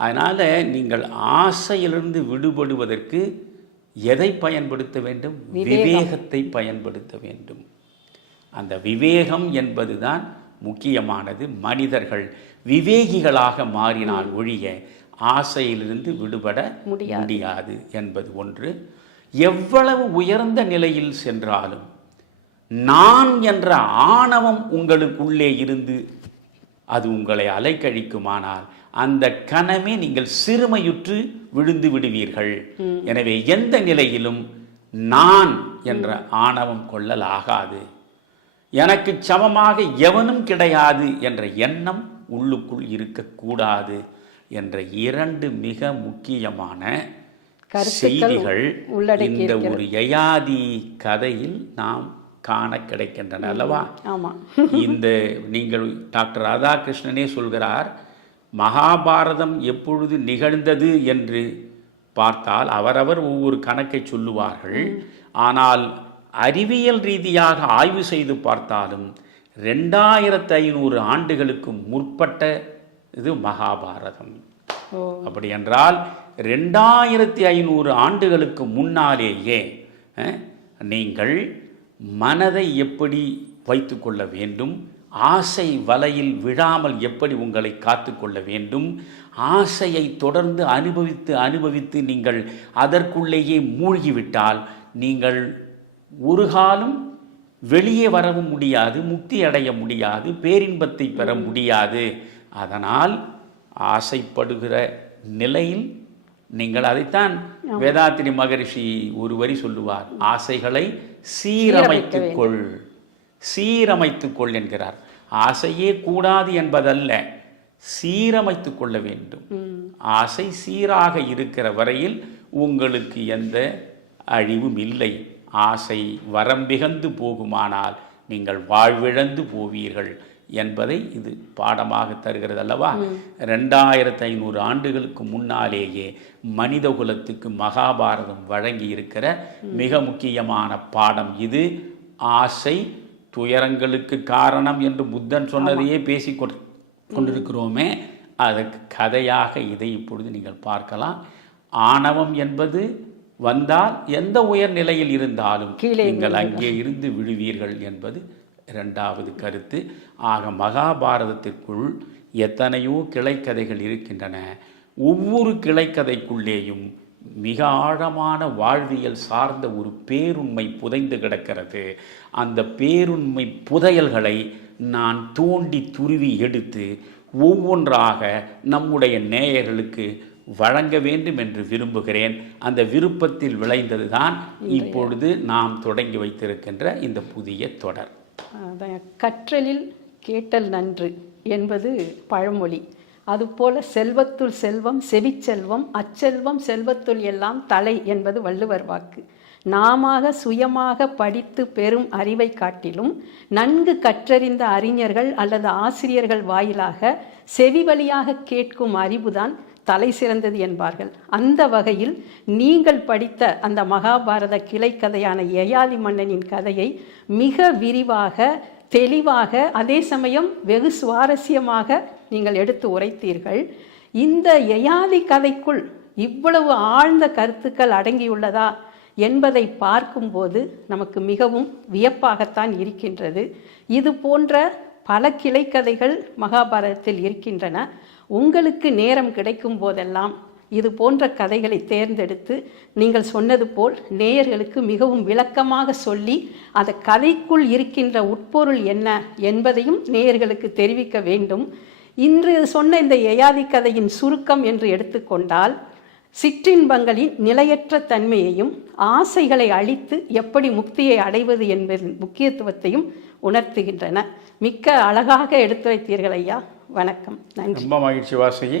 அதனால நீங்கள் ஆசையிலிருந்து விடுபடுவதற்கு எதை பயன்படுத்த வேண்டும்? விவேகத்தை பயன்படுத்த வேண்டும். அந்த விவேகம் என்பதுதான் முக்கியமானது. மனிதர்கள் விவேகிகளாக மாறினால் ஒழிய ஆசையிலிருந்து விடுபட முடியாது என்பது ஒன்று. எவ்வளவு உயர்ந்த நிலையில் சென்றாலும் நான் என்ற ஆணவம் உங்களுக்குள்ளே இருந்து அது உங்களை அலைக்கழிக்குமானால் அந்த கணமே நீங்கள் சிறுமையுற்று விழுந்து விடுவீர்கள். எனவே எந்த நிலையிலும் நான் என்ற ஆணவம் கொள்ளல் ஆகாது. எனக்கு சமமாக எவனும் கிடையாது என்ற எண்ணம் உள்ளுக்குள் இருக்கக்கூடாது என்ற இரண்டு மிக முக்கியமான செய்திகள் இந்த ஒரு யயாதி கதையில் நாம் காண கிடைக்கின்றன அல்லவா? இந்த நீங்கள் டாக்டர் ராதாகிருஷ்ணனே சொல்கிறார், மகாபாரதம் எப்பொழுது நிகழ்ந்தது என்று பார்த்தால் அவரவர் ஒவ்வொரு கணக்கை சொல்லுவார்கள். ஆனால் அறிவியல் ரீதியாக ஆய்வு செய்து பார்த்தாலும் 2500 ஆண்டுகளுக்கு முற்பட்ட இது மகாபாரதம். அப்படி என்றால் 2500 ஆண்டுகளுக்கு முன்னாலேயே நீங்கள் மனதை எப்படி வைத்து கொள்ள வேண்டும், ஆசை வலையில் விழாமல் எப்படி உங்களை காத்து கொள்ள வேண்டும், ஆசையை தொடர்ந்து அனுபவித்து நீங்கள் அதற்குள்ளேயே மூழ்கிவிட்டால் நீங்கள் ஒரு காலம் வெளியே வரவும் முடியாது, முக்தி அடைய முடியாது, பேரின்பத்தை பெற முடியாது. அதனால் ஆசைப்படுகிற நிலையில் நீங்கள் அதைத்தான் வேதாத்திரி மகரிஷி ஒரு வரி சொல்லுவார், ஆசைகளை சீரமைத்துக் கொள் என்கிறார். ஆசையே கூடாது என்பதல்ல, சீரமைத்து கொள்ள வேண்டும். ஆசை சீராக இருக்கிற வரையில் உங்களுக்கு எந்த அழிவும் இல்லை. ஆசை வரம்பிகந்து போகுமானால் நீங்கள் வாழ்விழந்து போவீர்கள் என்பதை இது பாடமாக தருகிறது அல்லவா? 2500 ஆண்டுகளுக்கு முன்னாலேயே மனித குலத்துக்கு மகாபாரதம் வழங்கி இருக்கிற மிக முக்கியமான பாடம் இது. ஆசை துயரங்களுக்கு காரணம் என்று புத்தன் சொன்னதையே பேசி கொண்டிருக்கிறோமே, அதற்கு கதையாக இதை இப்பொழுது நீங்கள் பார்க்கலாம். ஆணவம் என்பது வந்தால் எந்த உயர் நிலையில் இருந்தாலும் கீழே நீங்கள் அங்கே இருந்து விழுவீர்கள் என்பது இரண்டாவது கருத்து. ஆக மகாபாரதத்திற்குள் எத்தனையோ கிளைக்கதைகள் இருக்கின்றன. ஒவ்வொரு கிளைக்கதைக்குள்ளேயும் மிக ஆழமான வாழ்வியல் சார்ந்த ஒரு பேருண்மை புதைந்து கிடக்கிறது. அந்த பேருண்மை புதையல்களை நான் தோண்டி துருவி எடுத்து ஒவ்வொன்றாக நம்முடைய நேயர்களுக்கு வழங்க வேண்டும் என்று விரும்புகிறேன். அந்த விருப்பத்தில் விளைந்தது தான் இப்பொழுது நாம் தொடங்கி வைத்திருக்கின்ற இந்த புதிய தொடர். கற்றலில் கேட்டல் நன்று என்பது பழமொழி. அதுபோல செல்வத்துள் செல்வம் செவிச்செல்வம், அச்செல்வம் செல்வத்துள் எல்லாம் தலை என்பது வள்ளுவர் வாக்கு. நாம சுயமாக படித்து பெறும் அறிவை காட்டிலும் நன்கு கற்றறிந்த அறிஞர்கள் அல்லது ஆசிரியர்கள் வாயிலாக செவி வழியாக கேட்கும் அறிவுதான் தலை சிறந்தது என்பார்கள். அந்த வகையில் நீங்கள் படித்த அந்த மகாபாரத கிளைக்கதையான யயாதி மன்னனின் கதையை மிக விரிவாக, தெளிவாக, அதே சமயம் வெகு சுவாரஸ்யமாக நீங்கள் எடுத்து உரைத்தீர்கள். இந்த யயாதி கதைக்குள் இவ்வளவு ஆழ்ந்த கருத்துக்கள் அடங்கியுள்ளதா என்பதை பார்க்கும்போது நமக்கு மிகவும் வியப்பாகத்தான் இருக்கின்றது. இது போன்ற பல கிளைக்கதைகள் மகாபாரதத்தில் இருக்கின்றன. உங்களுக்கு நேரம் கிடைக்கும் போதெல்லாம் இது போன்ற கதைகளை தேர்ந்தெடுத்து நீங்கள் சொன்னது போல் நேயர்களுக்கு மிகவும் விளக்கமாக சொல்லி அந்த கதைக்குள் இருக்கின்ற உட்பொருள் என்ன என்பதையும் நேயர்களுக்கு தெரிவிக்க வேண்டும். இன்று சொன்ன இந்த யயாதி கதையின் சுருக்கம் என்று எடுத்துக்கொண்டால், சிற்றின்பங்களின் நிலையற்ற தன்மையையும் ஆசைகளை அழித்து எப்படி முக்தியை அடைவது என்பதன் முக்கியத்துவத்தையும் உணர்த்துகின்றன. மிக்க அழகாக எடுத்துரைத்தீர்கள் ஐயா. வணக்கம், நன்றி. ரொம்ப மகிழ்ச்சி வாசகி.